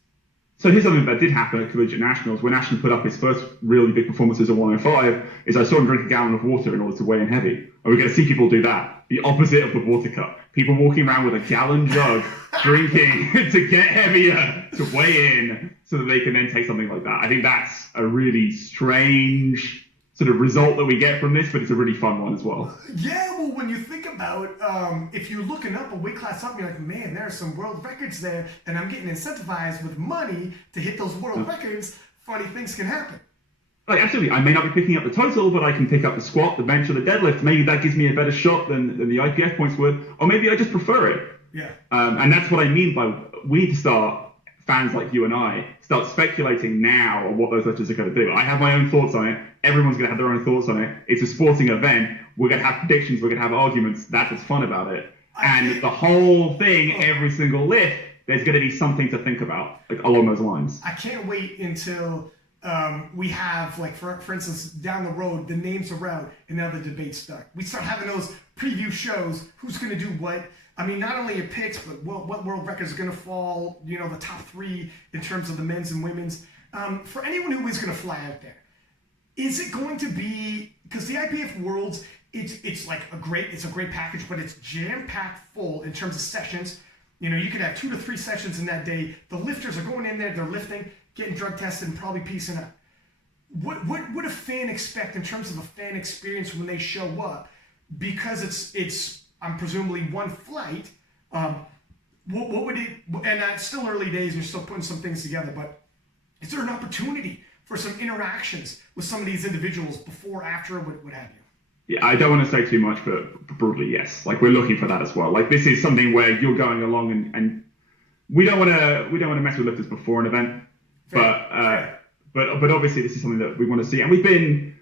So here's something that did happen at Collegiate Nationals. When Ashton put up his first really big performances at 105, is I saw him drink a gallon of water in order to weigh in heavy. And we're going to see people do that. The opposite of the water cup. People walking around with a gallon jug, drinking to get heavier, to weigh in, so that they can then take something like that. I think that's a really strange sort of result that we get from this, but it's a really fun one as well. Yeah, well, when you think about, if you're looking up a weight class up, you're like, man, there are some world records there, and I'm getting incentivized with money to hit those world records. Funny things can happen. Like, absolutely. I may not be picking up the total, but I can pick up the squat, the bench, or the deadlift. Maybe that gives me a better shot than the IPF points would, or maybe I just prefer it. Yeah. And that's what I mean by we need to start, fans like you and I, start speculating now on what those lifters are going to do. I have my own thoughts on it. Everyone's going to have their own thoughts on it. It's a sporting event. We're going to have predictions. We're going to have arguments. That's what's fun about it. And the whole thing, every single lift, there's going to be something to think about, like along those lines. I can't wait until we have, like, for instance, down the road, the names around, and now the debates start. We start having those preview shows. Who's going to do what? I mean, not only your picks, but what world records are going to fall, you know, the top 3 in terms of the men's and women's. For anyone who is going to fly out there, is it going to be, because the IPF Worlds, it's like a great package, but it's jam-packed full in terms of sessions. You know, you could have 2 to 3 sessions in that day. The lifters are going in there, they're lifting, getting drug tested, and probably piecing up. What would a fan expect in terms of a fan experience when they show up? Because it's presumably one flight. What would it? And it's still early days. You're still putting some things together. But is there an opportunity for some interactions with some of these individuals before, after, what have you? Yeah, I don't want to say too much, but broadly, yes. Like, we're looking for that as well. Like, this is something where you're going along, and we don't want to mess with lifters before an event. Fair. But obviously, this is something that we want to see, and we've been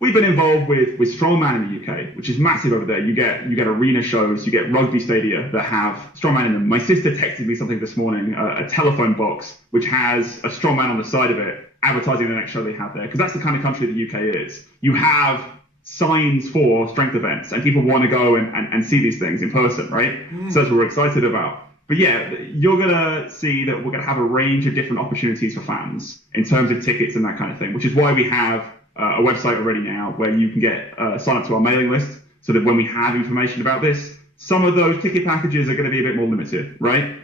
involved with Strongman in the UK, which is massive over there. You get arena shows, you get rugby stadia that have Strongman in them. My sister texted me something this morning, a telephone box which has a Strongman on the side of it, advertising the next show they have there, because that's the kind of country the UK is. You have signs for strength events, and people want to go and see these things in person, right? So that's what we're excited about. But yeah, you're going to see that we're going to have a range of different opportunities for fans in terms of tickets and that kind of thing, which is why we have a website already now where you can get sign up to our mailing list, so that when we have information about this, some of those ticket packages are going to be a bit more limited, right?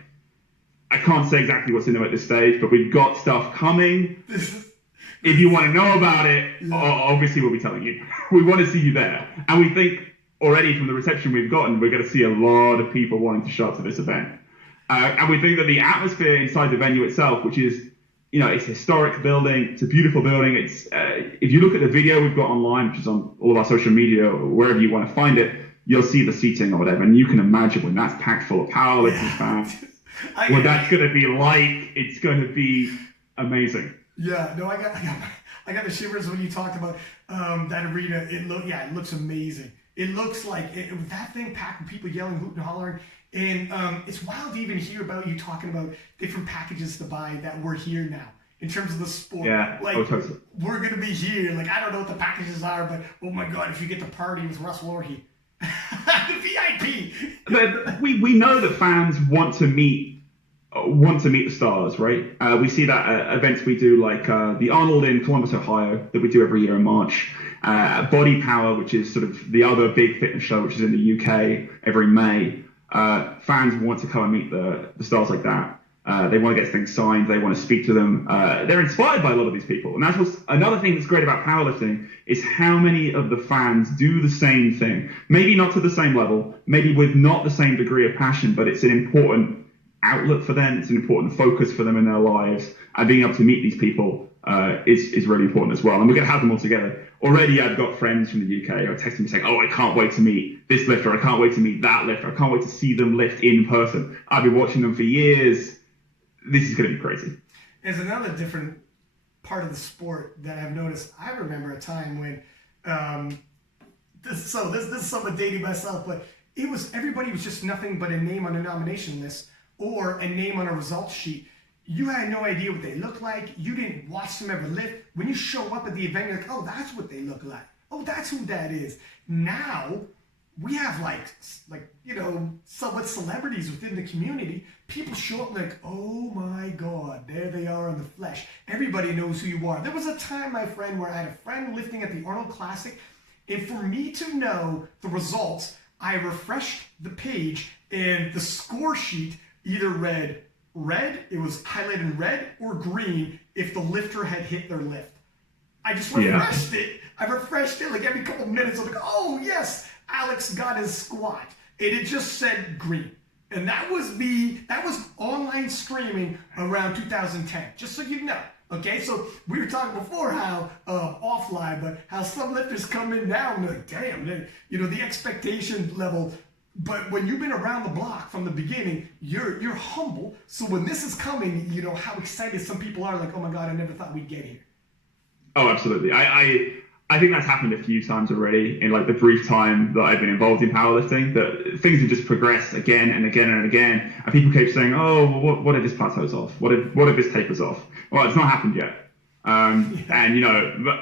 I can't say exactly what's in them at this stage, but we've got stuff coming. If you want to know about it, obviously we'll be telling you. We want to see you there. And we think already from the reception we've gotten, we're going to see a lot of people wanting to show up to this event. And we think that the atmosphere inside the venue itself, which is, you know, it's a historic building, it's a beautiful building. It's if you look at the video we've got online, which is on all of our social media or wherever you want to find it, you'll see the seating or whatever, and you can imagine when that's packed full of powerlifting fans, what that's going to be like. It's going to be amazing. Yeah, no, I got the shivers when you talked about that arena. It looks amazing. It looks like that thing packed with people yelling, hooting, and hollering. And it's wild to even hear about you talking about different packages to buy that we're here now in terms of the sport. Yeah, like, totally. We're going to be here. Like, I don't know what the packages are, but oh my God, if you get to party with Russ Warhe, the VIP. But we know that fans want to meet the stars, right? We see that at events we do, like the Arnold in Columbus, Ohio, that we do every year in March. Body Power, which is sort of the other big fitness show, which is in the UK every May. Fans want to come and meet the stars like that. They want to get things signed. They want to speak to them. They're inspired by a lot of these people. And that's what's another thing that's great about powerlifting, is how many of the fans do the same thing. Maybe not to the same level, maybe with not the same degree of passion, but it's an important outlet for them. It's an important focus for them in their lives. And being able to meet these people is really important as well. And we're going to have them all together. Already I've got friends from the UK who are texting me saying, oh, I can't wait to meet this lifter. I can't wait to meet that lifter. I can't wait to see them lift in person. I've been watching them for years. This is going to be crazy. There's another different part of the sport that I've noticed. I remember a time when, this is somewhat dating myself, but everybody was just nothing but a name on a nomination list or a name on a results sheet. You had no idea what they looked like. You didn't watch them ever lift. When you show up at the event, you're like, oh, that's what they look like. Oh, that's who that is. Now, we have like somewhat celebrities within the community. People show up like, oh my God, there they are in the flesh. Everybody knows who you are. There was a time, my friend, where I had a friend lifting at the Arnold Classic, and for me to know the results, I refreshed the page, and the score sheet either read red, it was highlighted in red, or green if the lifter had hit their lift. I just refreshed it. I refreshed it like every couple of minutes. I'm like, oh yes, Alex got his squat. And it just said green. And that was online streaming around 2010, just so you know. Okay, so we were talking before how offline, but how some lifters come in now and they're like, damn, the expectation level. But when you've been around the block from the beginning, you're humble. So when this is coming, you know how excited some people are. Like, oh my God, I never thought we'd get here. Oh, absolutely. I think that's happened a few times already in like the brief time that I've been involved in powerlifting, that things have just progressed again and again and again. And people keep saying, oh, well, what if this plateaus off? What if this tapers off? Well, it's not happened yet. And, but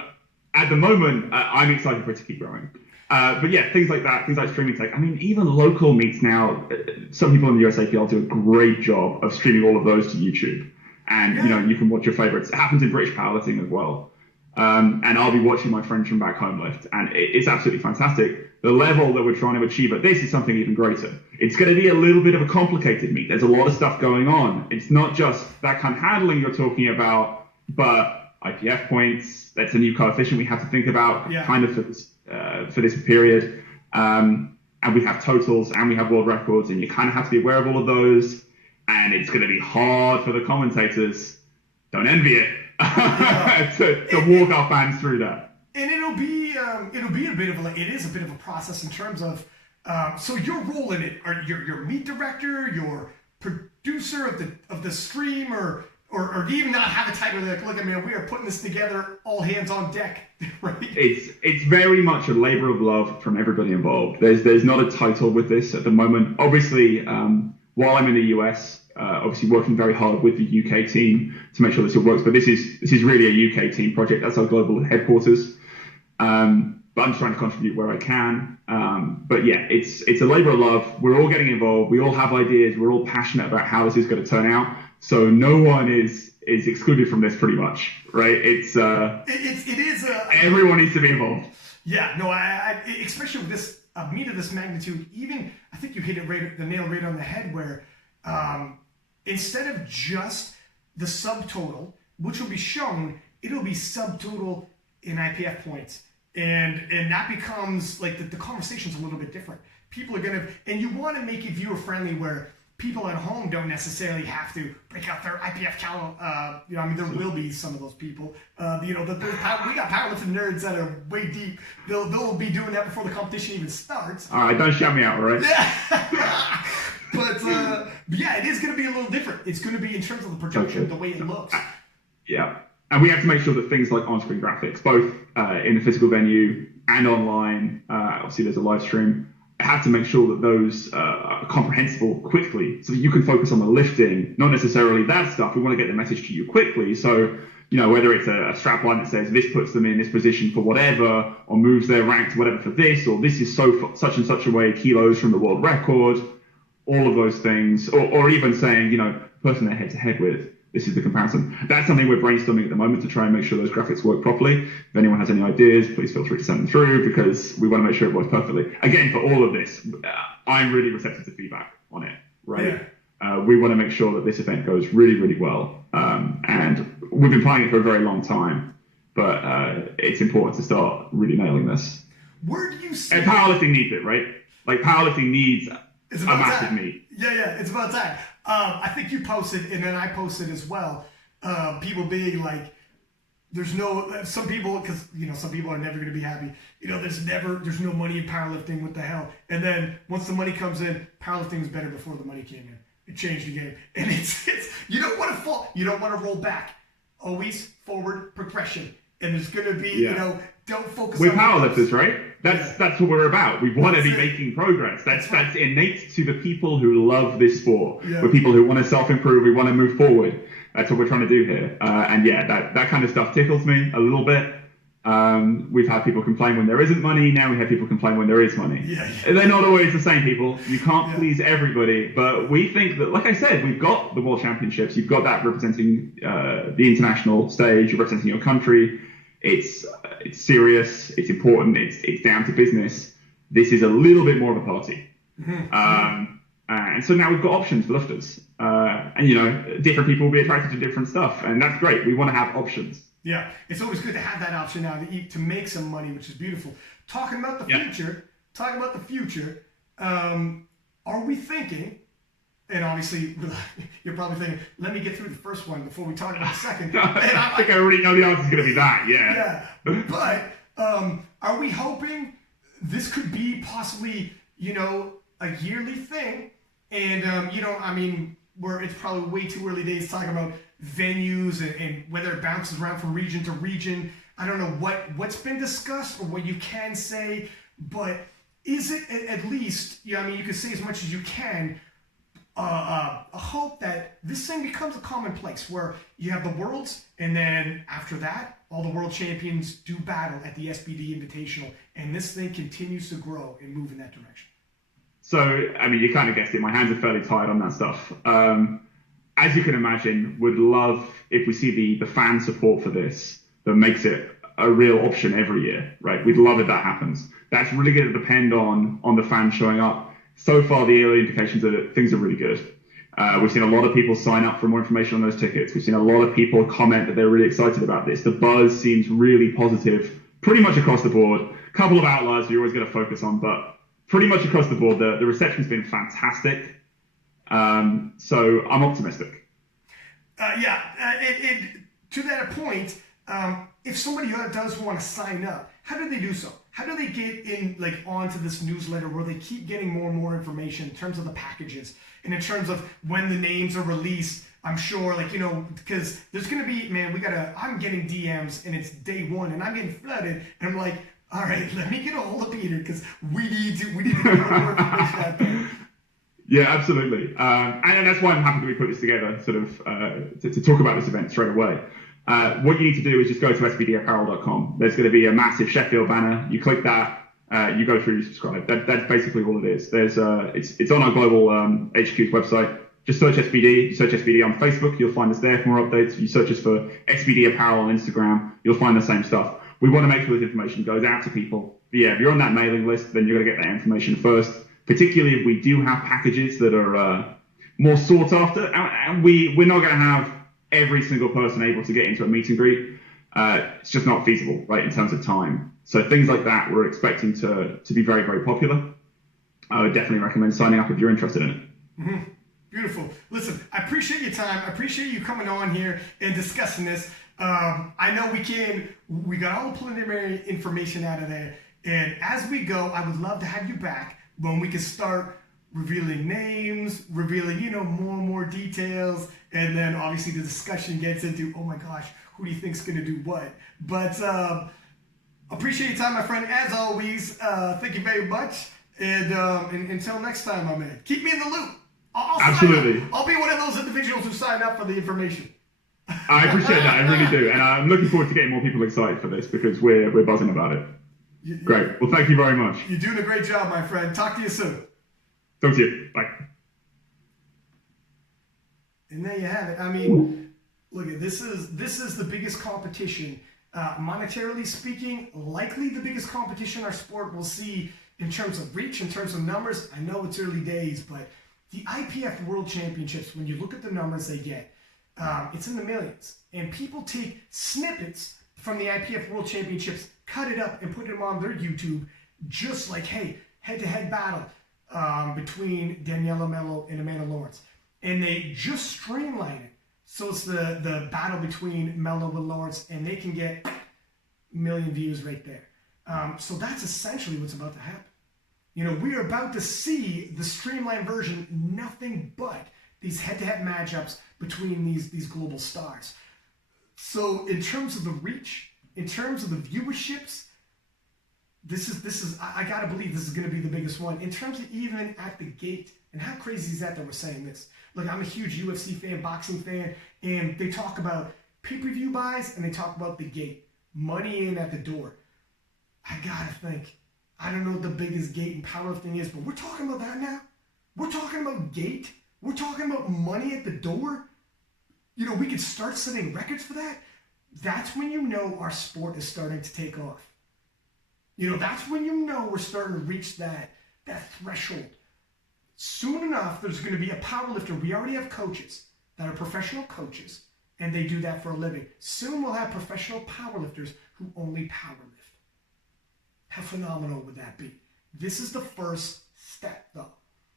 at the moment, I'm excited for it to keep growing. But yeah, things like that, things like streaming tech. I mean, even local meets now, some people in the USAPL do a great job of streaming all of those to YouTube. And, you can watch your favorites. It happens in British powerlifting as well. And I'll be watching my friends from back home lift, and it's absolutely fantastic. The level that we're trying to achieve at this is something even greater. It's going to be a little bit of a complicated meet. There's a lot of stuff going on. It's not just that kind of handling you're talking about, but IPF points. That's a new coefficient we have to think about kind of for this period. And we have totals and we have world records, and you kind of have to be aware of all of those. And it's going to be hard for the commentators. Don't envy it. to walk our fans through that. And it'll be a bit of a process in terms of so your role in it, are your meet director, your producer of the stream, or do you even not have a title like, look, I mean, we are putting this together, all hands on deck, right? It's very much a labor of love from everybody involved. There's not a title with this at the moment. Obviously, while I'm in the US, obviously working very hard with the UK team to make sure this all works. But this is really a UK team project. That's our global headquarters. But I'm trying to contribute where I can. But yeah, it's a labor of love. We're all getting involved. We all have ideas. We're all passionate about how this is going to turn out. So no one is excluded from this, pretty much, right? It is. Everyone needs to be involved. Yeah. No. I especially with this meet of this magnitude. Even I think you hit the nail right on the head where. Instead of just the subtotal, which will be shown, it'll be subtotal in IPF points. And that becomes like the conversation's a little bit different. People are and you want to make it viewer friendly where people at home don't necessarily have to break out their IPF calendar. There will be some of those people. We got powerlifting nerds that are way deep. They'll be doing that before the competition even starts. All right, don't shout me out, all right? Yeah. But yeah, it is going to be a little different. It's going to be in terms of the projection, the way it looks. Yeah. And we have to make sure that things like on-screen graphics, both in the physical venue and online, obviously there's a live stream, have to make sure that those are comprehensible quickly so that you can focus on the lifting, not necessarily that stuff. We want to get the message to you quickly. So, whether it's a strap line that says this puts them in this position for whatever, or moves their rank to whatever for this, or this is such and such a way, kilos from the world record, all of those things, or even saying, person they're head to head with, this is the comparison. That's something we're brainstorming at the moment to try and make sure those graphics work properly. If anyone has any ideas, please feel free to send them through because we want to make sure it works perfectly. Again, for all of this, I'm really receptive to feedback on it, right? Yeah. We want to make sure that this event goes really, really well. And we've been planning it for a very long time, but it's important to start really nailing this. Where do you see... And powerlifting needs it, right? Like powerlifting needs... It's about a massive time. Meet. Yeah, it's about time. I think you posted, and then I posted as well. People being like, "There's no some people because some people are never going to be happy. There's no money in powerlifting. What the hell?" And then once the money comes in, powerlifting was better before the money came in. It changed the game, and it's you don't want to fall, you don't want to roll back. Always forward progression, and there's going to be don't focus. We're powerlifters, right? That's what we're about. We want to be making progress. That's innate to the people who love this sport. Yeah. We're people who want to self-improve. We want to move forward. That's what we're trying to do here. And yeah, that kind of stuff tickles me a little bit. We've had people complain when there isn't money. Now we have people complain when there is money. Yeah. They're not always the same people. You can't please everybody. But we think that, like I said, we've got the World Championships. You've got that representing the international stage. You're representing your country. It's serious. It's important. It's down to business. This is a little bit more of a party. And so now we've got options for lifters. And, different people will be attracted to different stuff. And that's great. We want to have options. Yeah, it's always good to have that option now to make some money, which is beautiful. Talking about the future, are we thinking, and obviously you're probably thinking, let me get through the first one before we talk about the second. I think I already know the answer is going to be that, Yeah, but are we hoping this could be possibly, a yearly thing? And, where it's probably way too early days talking about venues and whether it bounces around from region to region. I don't know what's been discussed or what you can say, but is it at least, you can say as much as you can, a hope that this thing becomes a commonplace where you have the Worlds, and then after that, all the world champions do battle at the SBD Invitational, and this thing continues to grow and move in that direction. So, you kind of guessed it. My hands are fairly tied on that stuff. As you can imagine, would love if we see the fan support for this that makes it a real option every year, right? We'd love if that happens. That's really going to depend on the fans showing up. So far, the early indications are that things are really good. We've seen a lot of people sign up for more information on those tickets. We've seen a lot of people comment that they're really excited about this. The buzz seems really positive, pretty much across the board. A couple of outliers you're always going to focus on, but pretty much across the board, the reception's been fantastic. So I'm optimistic. To that point, if somebody does want to sign up, how do they do so? How do they get in onto this newsletter where they keep getting more and more information in terms of the packages and in terms of when the names are released? I'm sure, because there's going to be, I'm getting DMs and it's day one and I'm getting flooded and I'm like, all right, let me get a hold of Peter because we need to get more information out there. Yeah, absolutely. And that's why I'm happy that we put this together, sort of, to talk about this event straight away. What you need to do is just go to sbdapparel.com. There's going to be a massive Sheffield banner. You click that, you go through, you subscribe. That's basically all it is. There's it's on our global HQ's website. Just search SBD. You search SBD on Facebook, you'll find us there for more updates. You search us for SBD Apparel on Instagram, you'll find the same stuff. We want to make sure this information goes out to people. But yeah, if you're on that mailing list, then you're going to get that information first. Particularly if we do have packages that are more sought after, and we're not going to have every single person able to get into a meet and greet. It's just not feasible, right, in terms of time. So things like that we're expecting to be very, very popular. I would definitely recommend signing up if you're interested in it. Mm-hmm. Beautiful. Listen, I appreciate your time. I appreciate you coming on here and discussing this. I know we got all the preliminary information out of there. And as we go, I would love to have you back when we can start revealing names, revealing, more and more details. And then obviously the discussion gets into, oh my gosh, who do you think's going to do what? But appreciate your time, my friend. As always, thank you very much. And until next time, my man, keep me in the loop. Absolutely. I'll be one of those individuals who sign up for the information. I appreciate that. I really do. And I'm looking forward to getting more people excited for this because we're buzzing about it. Great. Well, thank you very much. You're doing a great job, my friend. Talk to you soon. Talk to you. Bye. And there you have it. Look, this is the biggest competition, monetarily speaking, likely the biggest competition our sport will see in terms of reach, in terms of numbers. I know it's early days, but the IPF World Championships, when you look at the numbers they get, it's in the millions. And people take snippets from the IPF World Championships, cut it up, and put them on their YouTube, just like, hey, head-to-head battle between Daniela Mello and Amanda Lawrence. And they just streamline it. So it's the battle between Mello and Lawrence, and they can get 1 million views right there. So that's essentially what's about to happen. We're about to see the streamlined version, nothing but these head-to-head matchups between these global stars. So in terms of the reach, in terms of the viewerships, this is I gotta believe this is gonna be the biggest one. In terms of even at the gate, and how crazy is that we're saying this? Look, I'm a huge UFC fan, boxing fan, and they talk about pay-per-view buys and they talk about the gate. money in at the door. I gotta think. I don't know what the biggest gate in powerlifting is, but we're talking about that now. We're talking about gate. We're talking about money at the door. You know, we could start setting records for that. That's when you know our sport is starting to take off. You know, that's when you know we're starting to reach that threshold. Soon enough, there's going to be a powerlifter. We already have coaches that are professional coaches, and they do that for a living. Soon we'll have professional powerlifters who only powerlift. How phenomenal would that be? This is the first step, though.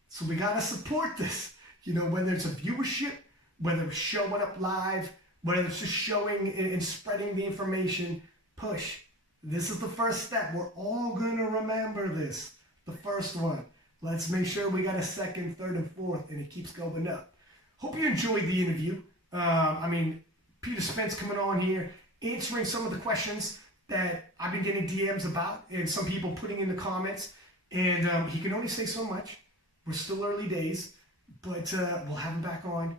So we got to support this. You know, whether it's a viewership, whether it's showing up live, whether it's just showing and spreading the information, push. This is the first step. We're all going to remember this. The first one. Let's make sure we got a second, third, and fourth, and it keeps going up. Hope you enjoyed the interview. Peter Spence coming on here, answering some of the questions that I've been getting DMs about, and some people putting in the comments. And he can only say so much. We're still early days, but we'll have him back on.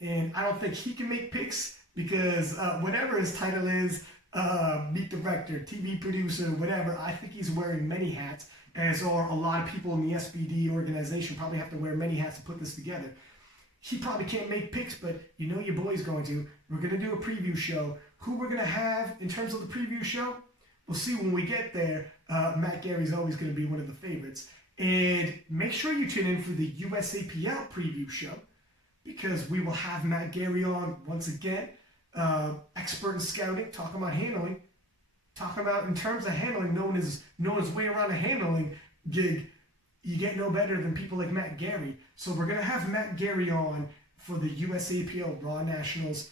And I don't think he can make picks because whatever his title is, meet director, TV producer, whatever, I think he's wearing many hats, as are a lot of people in the SBD organization probably have to wear many hats to put this together. He probably can't make picks, but you know your boy's going to. We're going to do a preview show. Who we're going to have in terms of the preview show, we'll see when we get there. Matt Gary's always going to be one of the favorites. And make sure you tune in for the USAPL preview show, because we will have Matt Gary on once again, expert in scouting, talking about handling, talking about in terms of handling, knowing his way around a handling gig. You get no better than people like Matt Gary. So we're going to have Matt Gary on for the USAPL Raw Nationals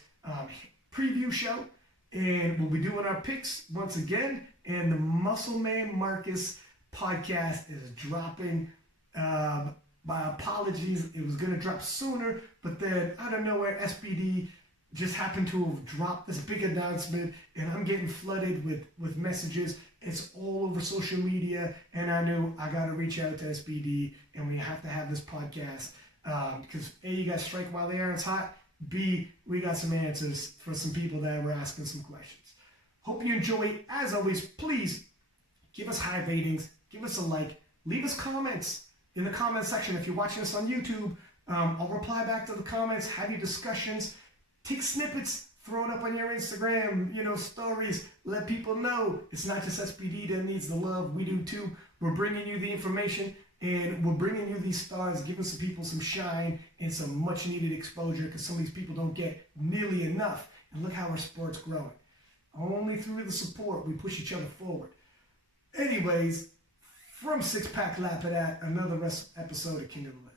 preview show. And we'll be doing our picks once again. And the Muscle Man Marcus podcast is dropping. My apologies, it was going to drop sooner, but then out of nowhere, SBD just happened to have dropped this big announcement, and I'm getting flooded with messages. It's all over social media, and I knew I got to reach out to SBD, and we have to have this podcast, because A, you got to strike while the iron's hot, B, we got some answers for some people that were asking some questions. Hope you enjoy. As always, please give us high ratings, give us a like, leave us comments in the comment section. If you're watching us on YouTube, I'll reply back to the comments, have your discussions, take snippets, throw it up on your Instagram, stories, let people know it's not just SBD that needs the love, we do too. We're bringing you the information, and we're bringing you these stars, giving some people some shine and some much needed exposure, because some of these people don't get nearly enough. And look how our sport's growing. Only through the support we push each other forward. Anyways, from Pack Lapadat, another episode of King of the